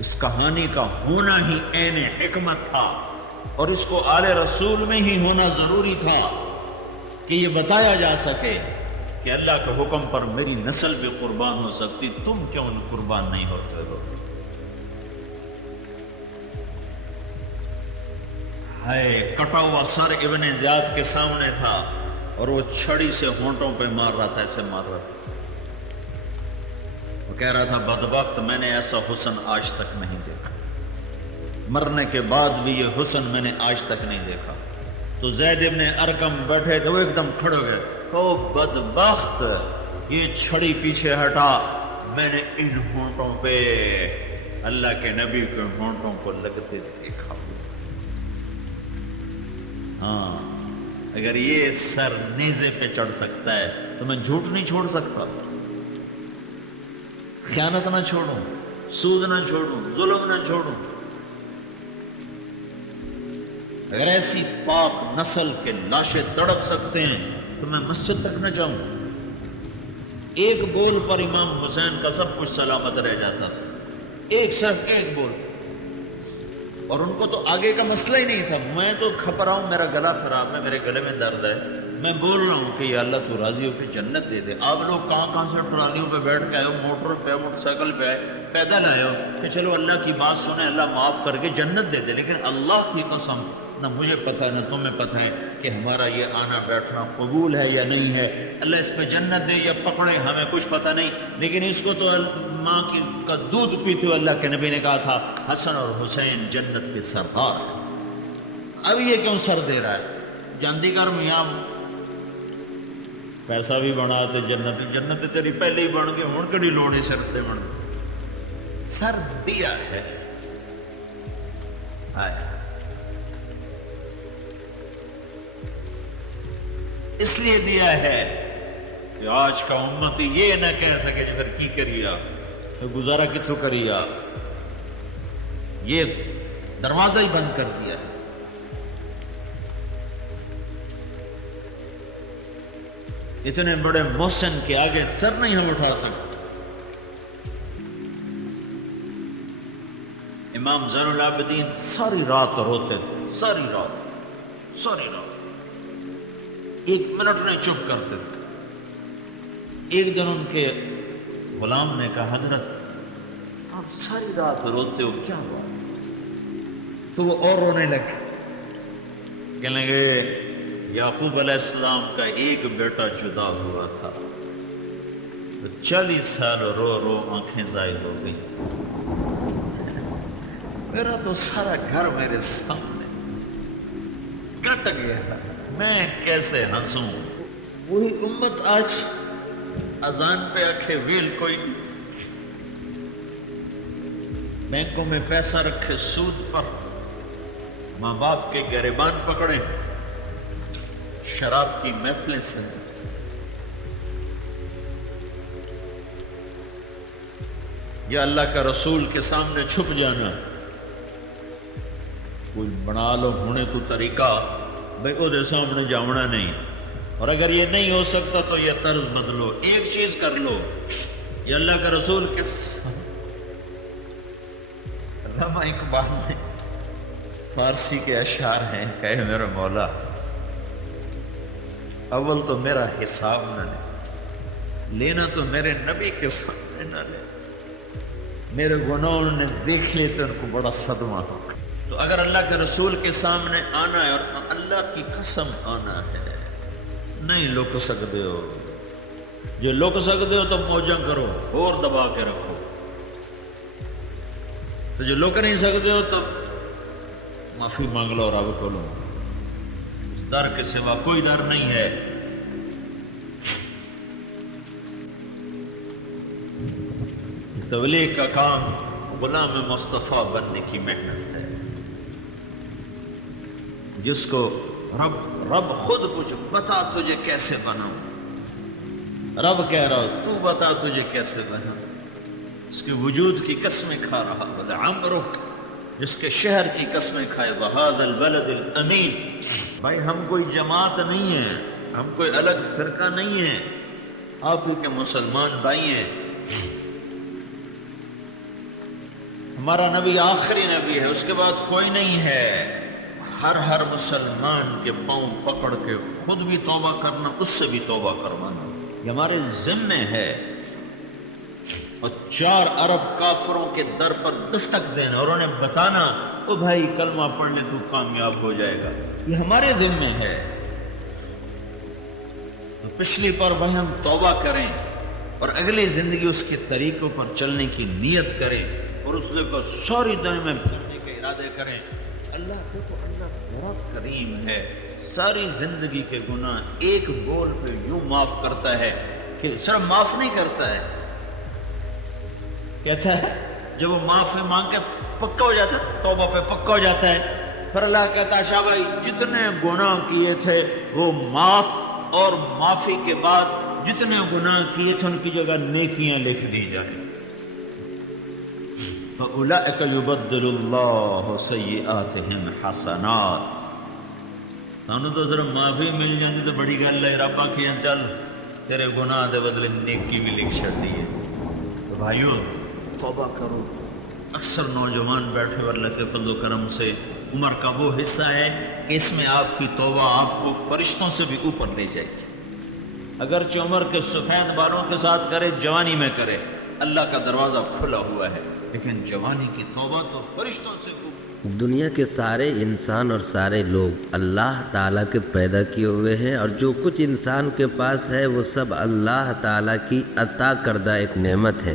اس کہانی کا ہونا ہی عین حکمت تھا اور اس کو آل رسول میں ہی ہونا ضروری تھا کہ کہ یہ بتایا جا سکے کہ اللہ کے حکم پر میری نسل بھی قربان ہو سکتی، تم کیوں قربان نہیں ہوتے ہو؟ ہے کٹا ہوا سر ابن زیاد کے سامنے تھا اور وہ چھڑی سے ہونٹوں پہ مار رہا تھا، ایسے مار رہا تھا۔ وہ کہہ رہا تھا بدبخت، میں نے ایسا حسن آج تک نہیں دیکھا، مرنے کے بعد بھی یہ حسن میں نے آج تک نہیں دیکھا۔ تو زید ابن ارقم بیٹھے تھے، وہ ایک دم کھڑے ہو گئے، او بدبخت، یہ چھڑی پیچھے ہٹا، میں نے ان ہونٹوں پہ اللہ کے نبی کے ہونٹوں کو لگتے دیکھا۔ ہاں، اگر یہ سر نیزے پہ چڑھ سکتا ہے تو میں جھوٹ نہیں چھوڑ سکتا، خیانت نہ چھوڑوں، سود نہ چھوڑوں، ظلم نہ چھوڑوں۔ اگر ایسی پاک نسل کے لاشیں تڑپ سکتے ہیں تو میں مسجد تک نہ جاؤں؟ ایک بول پر امام حسین کا سب کچھ سلامت رہ جاتا تھا، صرف ایک بول، اور ان کو تو آگے کا مسئلہ ہی نہیں تھا۔ میں تو کھپ رہا ہوں، میرا گلا خراب ہے، میرے گلے میں درد ہے، میں بول رہا ہوں کہ یا اللہ تو راضی ہو کے جنت دے دے۔ آپ لوگ کہاں کہاں سے ٹرالیوں پہ بیٹھ کے آئے ہو، موٹر پہ، موٹر سائیکل پہ آئے، پیدل آئے ہو کہ چلو اللہ کی بات سنیں، اللہ معاف کر کے جنت دے دے، لیکن اللہ کی قسم نہ مجھے پتہ نہ تمہیں پتہ ہے کہ ہمارا یہ آنا بیٹھنا قبول ہے یا نہیں ہے۔ اللہ اس پہ جنت دے یا پکڑے ہمیں کچھ پتہ نہیں، لیکن اس کو تو ماں کا دودھ پیتے ہوئے اللہ کے نبی نے کہا تھا حسن اور حسین جنت کے سردار۔ اب یہ کیوں سر دے رہا ہے؟ جاندی کر میاں، پیسہ بھی بنا تے جنت تیری پہلے ہی بن گئے، ہوں کہڑی لوڑ ہے سر تے بن؟ سر دیا ہے، اس لیے دیا ہے کہ آج کا امتی یہ نہ کہہ سکے جو پھر کی کریا تو گزارا کتوں کریا، یہ دروازہ ہی بند کر دیا۔ اتنے بڑے محسن کے آگے سر نہیں ہم اٹھا سکتے۔ امام زین العابدین ساری رات روتے تھے، ساری رات، ایک منٹ نہیں چپ کرتے تھے۔ ایک دن ان کے غلام نے کہا حضرت آپ ساری رات روتے ہو، کیا ہوا؟ تو وہ اور رونے لگے، کہنے لگے یعقوب علیہ السلام کا ایک بیٹا جدا ہوا تھا، تو 40 سال رو رو آنکھیں ضائع ہو گئی، میرا تو سارا گھر میرے سامنے کٹ گیا، میں کیسے ہنسوں؟ وہی امت آج اذان پہ آکھے ویل کوئی نہیں، بینکوں میں پیسہ رکھے سود پر، ماں باپ کے گریبان پکڑے، شراب کی محفلیں سے، یا اللہ کا رسول کے سامنے چھپ جانا۔ کوئی بنا لو ہونے تو طریقہ بھائی وہ دے سامنے جاؤنا نہیں، اور اگر یہ نہیں ہو سکتا تو یہ طرز بدلو، ایک چیز کر لو، یہ اللہ کا رسول کے علامہ اقبال میں فارسی کے اشعار ہیں، کہے میرے مولا اول تو میرا حساب نہ لے، لینا تو میرے نبی کے سامنے نہ لے، میرے گناہوں نے دیکھ لیے تو ان کو بڑا صدمہ ہو۔ تو اگر اللہ کے رسول کے سامنے آنا ہے اور اللہ کی قسم آنا ہے، نہیں لک سکتے ہو، جو لک سکتے ہو تو موجاں کرو اور دبا کے رکھو، تو جو لک نہیں سکتے ہو تو معافی مانگ لو رب کو، لو در کے سوا کوئی در نہیں ہے۔ تبلیغ کا کام غلام مصطفیٰ بننے کی محنت ہے، جس کو رب خود کچھ بتا تجھے کیسے بناؤں، رب کہہ رہا ہو تو بتا تجھے کیسے بناؤں، اس کے وجود کی قسمیں کھا رہا عمرک، جس کے شہر کی قسمیں کھائے، وَهَذَا الْبَلَدِ الْأَمِينَ۔ بھائی ہم کوئی جماعت نہیں ہیں، ہم کوئی الگ فرقہ نہیں ہیں، آپ ہی کے مسلمان بھائی ہیں، ہمارا نبی آخری نبی ہے، اس کے بعد کوئی نہیں ہے، ہر مسلمان کے پاؤں پکڑ کے خود بھی توبہ کرنا، اس سے بھی توبہ کروانا، یہ ہمارے ذمے ہے، اور 4 ارب کافروں کے در پر دستک دینا اور انہیں بتانا او بھائی کلمہ پڑھ لے تو کامیاب ہو جائے گا، یہ ہمارے ذمے ہے۔ تو پچھلی پر بھائی ہم توبہ کریں اور اگلی زندگی اس کے طریقوں پر چلنے کی نیت کریں اور اس کو سوری دنیا میں کرنے کے ارادے کریں۔ اللہ دیکھو، اللہ بڑا کریم ہے، ساری زندگی کے گناہ ایک بول پہ یوں معاف کرتا ہے کہ صرف معاف نہیں کرتا ہے، کہتا ہے جب وہ معافی مانگ کے پکا ہو جاتا ہے، توبہ پہ پکا ہو جاتا ہے، پھر اللہ کہتا ہے شاہ بھائی جتنے گناہ کیے تھے وہ معاف، اور معافی کے بعد جتنے گناہ کیے تھے ان کی جگہ نیکیاں لکھ دی جائیں۔ فَأُولَئِكَ يُبَدِّلُ اللَّهُ سَيِّئَاتِهِمْ حَسَنَاتٍ، سانو تو صرف معافی مل جاتی تو بڑی گل ہے، رب آکھیں چل تیرے گناہ دے بدلے نیکی بھی لکھ چھڈی ہے۔ تو بھائیوں توبہ کرو۔ اکثر نوجوان بیٹھے اور اللہ کے فضل و کرم سے عمر کا وہ حصہ ہے کہ اس میں آپ کی توبہ آپ کو فرشتوں سے بھی اوپر لے جائے گی، اگرچہ عمر کے سفید بالوں کے ساتھ کرے، جوانی میں کرے، اللہ کا دروازہ کھلا ہوا ہے، لیکن جوانی کی توبہ تو فرشتوں سے اوپر۔ دنیا کے سارے انسان اور سارے لوگ اللہ تعالیٰ کے پیدا کیے ہوئے ہیں، اور جو کچھ انسان کے پاس ہے وہ سب اللہ تعالیٰ کی عطا کردہ ایک نعمت ہے۔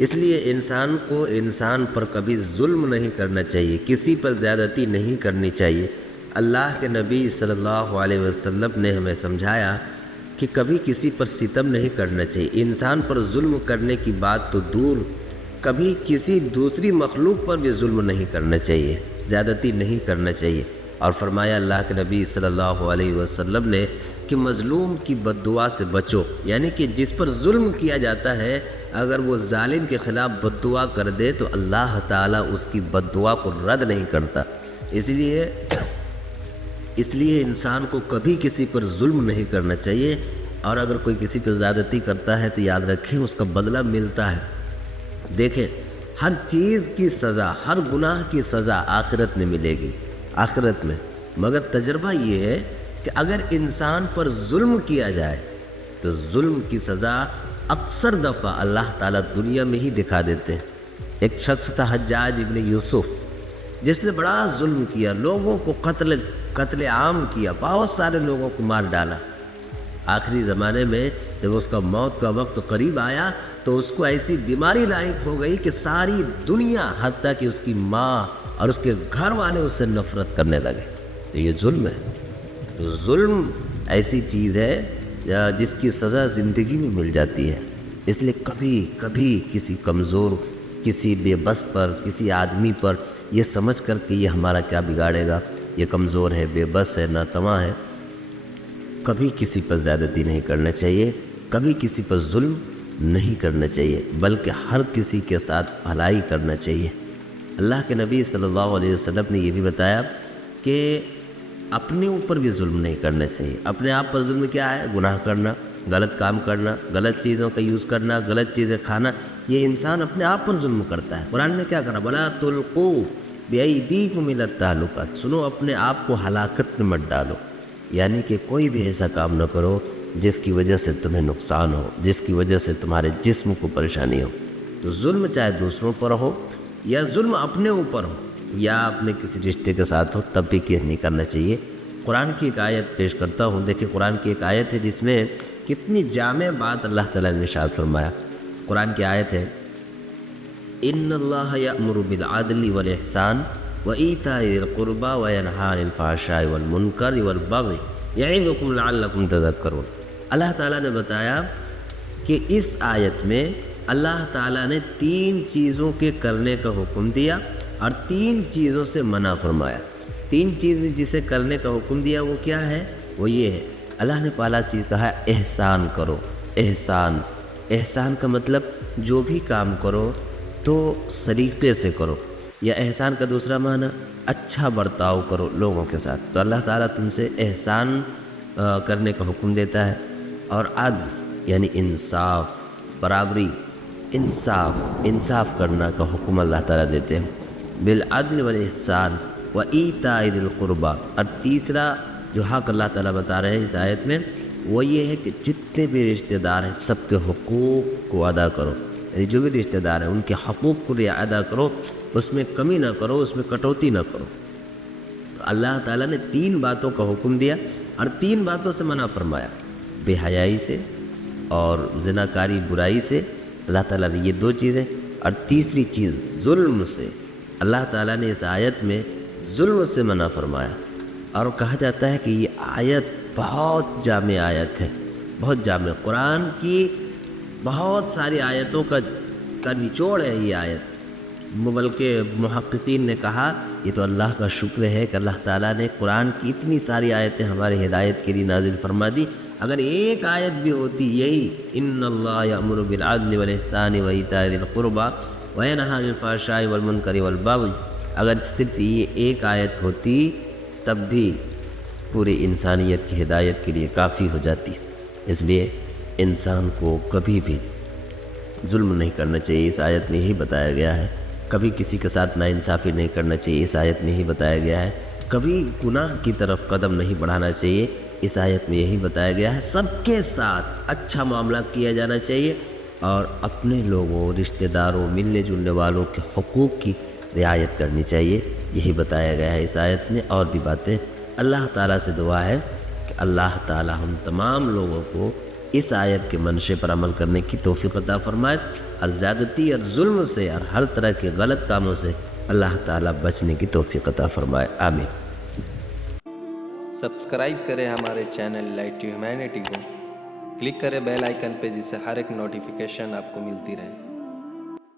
اس لیے انسان کو انسان پر کبھی ظلم نہیں کرنا چاہیے، کسی پر زیادتی نہیں کرنی چاہیے۔ اللہ کے نبی صلی اللہ علیہ وسلم نے ہمیں سمجھایا کہ کبھی کسی پر ستم نہیں کرنا چاہیے، انسان پر ظلم کرنے کی بات تو دور، کبھی کسی دوسری مخلوق پر بھی ظلم نہیں کرنا چاہیے، زیادتی نہیں کرنا چاہیے۔ اور فرمایا اللہ کے نبی صلی اللہ علیہ وسلم نے کہ مظلوم کی بد دعا سے بچو، یعنی کہ جس پر ظلم کیا جاتا ہے اگر وہ ظالم کے خلاف بد دعا کر دے تو اللہ تعالیٰ اس کی بد دعا کو رد نہیں کرتا۔ اس لیے انسان کو کبھی کسی پر ظلم نہیں کرنا چاہیے، اور اگر کوئی کسی پر زیادتی کرتا ہے تو یاد رکھیں اس کا بدلہ ملتا ہے۔ دیکھیں ہر چیز کی سزا، ہر گناہ کی سزا آخرت میں ملے گی، آخرت میں، مگر تجربہ یہ ہے کہ اگر انسان پر ظلم کیا جائے تو ظلم کی سزا اکثر دفعہ اللہ تعالیٰ دنیا میں ہی دکھا دیتے ہیں۔ ایک شخص تھا حجاج ابن یوسف، جس نے بڑا ظلم کیا، لوگوں کو قتل عام کیا، بہت سارے لوگوں کو مار ڈالا۔ آخری زمانے میں جب اس کا موت کا وقت قریب آیا تو اس کو ایسی بیماری لاحق ہو گئی کہ ساری دنیا حتیٰ کہ اس کی ماں اور اس کے گھر والے اس سے نفرت کرنے لگے۔ تو یہ ظلم ہے۔ تو ظلم ایسی چیز ہے جس کی سزا زندگی میں مل جاتی ہے۔ اس لیے کبھی کسی کمزور، کسی بے بس پر، کسی آدمی پر یہ سمجھ کر کہ یہ ہمارا کیا بگاڑے گا، یہ کمزور ہے، بے بس ہے، ناتواں ہے، کبھی کسی پر زیادتی نہیں کرنا چاہیے، کبھی کسی پر ظلم نہیں کرنا چاہیے، بلکہ ہر کسی کے ساتھ بھلائی کرنا چاہیے۔ اللہ کے نبی صلی اللہ علیہ وسلم نے یہ بھی بتایا کہ اپنے اوپر بھی ظلم نہیں کرنا چاہیے۔ اپنے آپ پر ظلم کیا ہے؟ گناہ کرنا، غلط کام کرنا، غلط چیزوں کا یوز کرنا، غلط چیزیں کھانا، یہ انسان اپنے آپ پر ظلم کرتا ہے۔ قرآن نے کیا کرا؟ وَلَا تُلْقُوا بِأَيْدِيكُمْ إِلَى التَّهْلُكَةِ، سنو اپنے آپ کو ہلاکت میں مت ڈالو، یعنی کہ کوئی بھی ایسا کام نہ کرو جس کی وجہ سے تمہیں نقصان ہو، جس کی وجہ سے تمہارے جسم کو پریشانی ہو۔ تو ظلم چاہے دوسروں پر ہو یا ظلم اپنے اوپر ہو یا اپنے کسی رشتے کے ساتھ ہو، تب بھی کیا نہیں کرنا چاہیے۔ قرآن کی ایک آیت پیش کرتا ہوں، دیکھیں قرآن کی ایک آیت ہے جس میں کتنی جامع بات اللہ تعالیٰ نے ارشاد فرمایا۔ قرآن کی آیت ہے ان اللہ یأمر بالعدل والاحسان وایتاء ذی القربى وینہی عن الفحشاء والمنکر والبغی یعظکم لعلکم تذکرون۔ اللہ تعالیٰ نے بتایا کہ اس آیت میں اللہ تعالیٰ نے 3 چیزوں کے کرنے کا حکم دیا اور 3 چیزوں سے منع فرمایا۔ 3 چیزیں جسے کرنے کا حکم دیا وہ کیا ہے؟ وہ یہ ہے، اللہ نے پہلا چیز کہا ہے احسان کرو۔ احسان کا مطلب جو بھی کام کرو تو سلیقے سے کرو، یا احسان کا دوسرا معنی اچھا برتاؤ کرو لوگوں کے ساتھ۔ تو اللہ تعالیٰ تم سے احسان کرنے کا حکم دیتا ہے، اور عدل یعنی انصاف، برابری، انصاف کرنا کا حکم اللہ تعالیٰ دیتے ہیں۔ بالعدل والاحسان، وَإِيتَاءِ ذِي الْقُرْبَى، اور تیسرا جو حق اللہ تعالیٰ بتا رہے ہیں اس آیت میں وہ یہ ہے کہ جتنے بھی رشتہ دار ہیں سب کے حقوق کو ادا کرو، یعنی جو بھی رشتہ دار ہیں ان کے حقوق کو ادا کرو، اس میں کمی نہ کرو، اس میں کٹوتی نہ کرو۔ تو اللہ تعالیٰ نے 3 باتوں کا حکم دیا اور 3 باتوں سے منع فرمایا، بے حیائی سے اور زناکاری برائی سے اللہ تعالیٰ نے یہ 2 چیزیں، اور تیسری چیز ظلم سے اللہ تعالیٰ نے اس آیت میں ظلم سے منع فرمایا۔ اور کہا جاتا ہے کہ یہ آیت بہت جامع آیت ہے، بہت جامع، قرآن کی بہت ساری آیتوں کا نچوڑ ہے یہ آیت۔ بلکہ محققین نے کہا یہ تو اللہ کا شکر ہے کہ اللہ تعالیٰ نے قرآن کی اتنی ساری آیتیں ہمارے ہدایت کے لیے نازل فرما دی۔ اگر ایک آیت بھی ہوتی یہی ان اللہ یأمر بالعدل والاحسان وایتاء ذی القربى وینہی عن الفحشاء والمنکر والبغی، اگر صرف یہ ایک آیت ہوتی تب بھی پوری انسانیت کی ہدایت کے لیے کافی ہو جاتی۔ اس لیے انسان کو کبھی بھی ظلم نہیں کرنا چاہیے، اس آیت میں یہی بتایا گیا ہے۔ کبھی کسی کے ساتھ ناانصافی نہیں کرنا چاہیے، اس آیت میں یہی بتایا گیا ہے۔ کبھی گناہ کی طرف قدم نہیں بڑھانا چاہیے، اس آیت میں یہی بتایا گیا ہے۔ سب کے ساتھ اچھا معاملہ کیا جانا چاہیے اور اپنے لوگوں، رشتہ داروں، ملنے جلنے والوں کے حقوق کی رعایت کرنی چاہیے، یہی بتایا گیا ہے اس آیت میں۔ اور بھی باتیں اللہ تعالیٰ سے دعا ہے کہ اللہ تعالیٰ ہم تمام لوگوں کو اس آیت کے منشے پر عمل کرنے کی توفیق عطا فرمائے، اور زیادتی اور ظلم سے اور ہر طرح کے غلط کاموں سے اللہ تعالیٰ بچنے کی توفیق عطا فرمائے، آمین۔ سبسکرائب کریں ہمارے چینل لائٹ ٹو ہیومینٹی کو، کلک کریں بیل آئیکن پہ جس سے ہر ایک نوٹیفیکیشن آپ کو ملتی رہے۔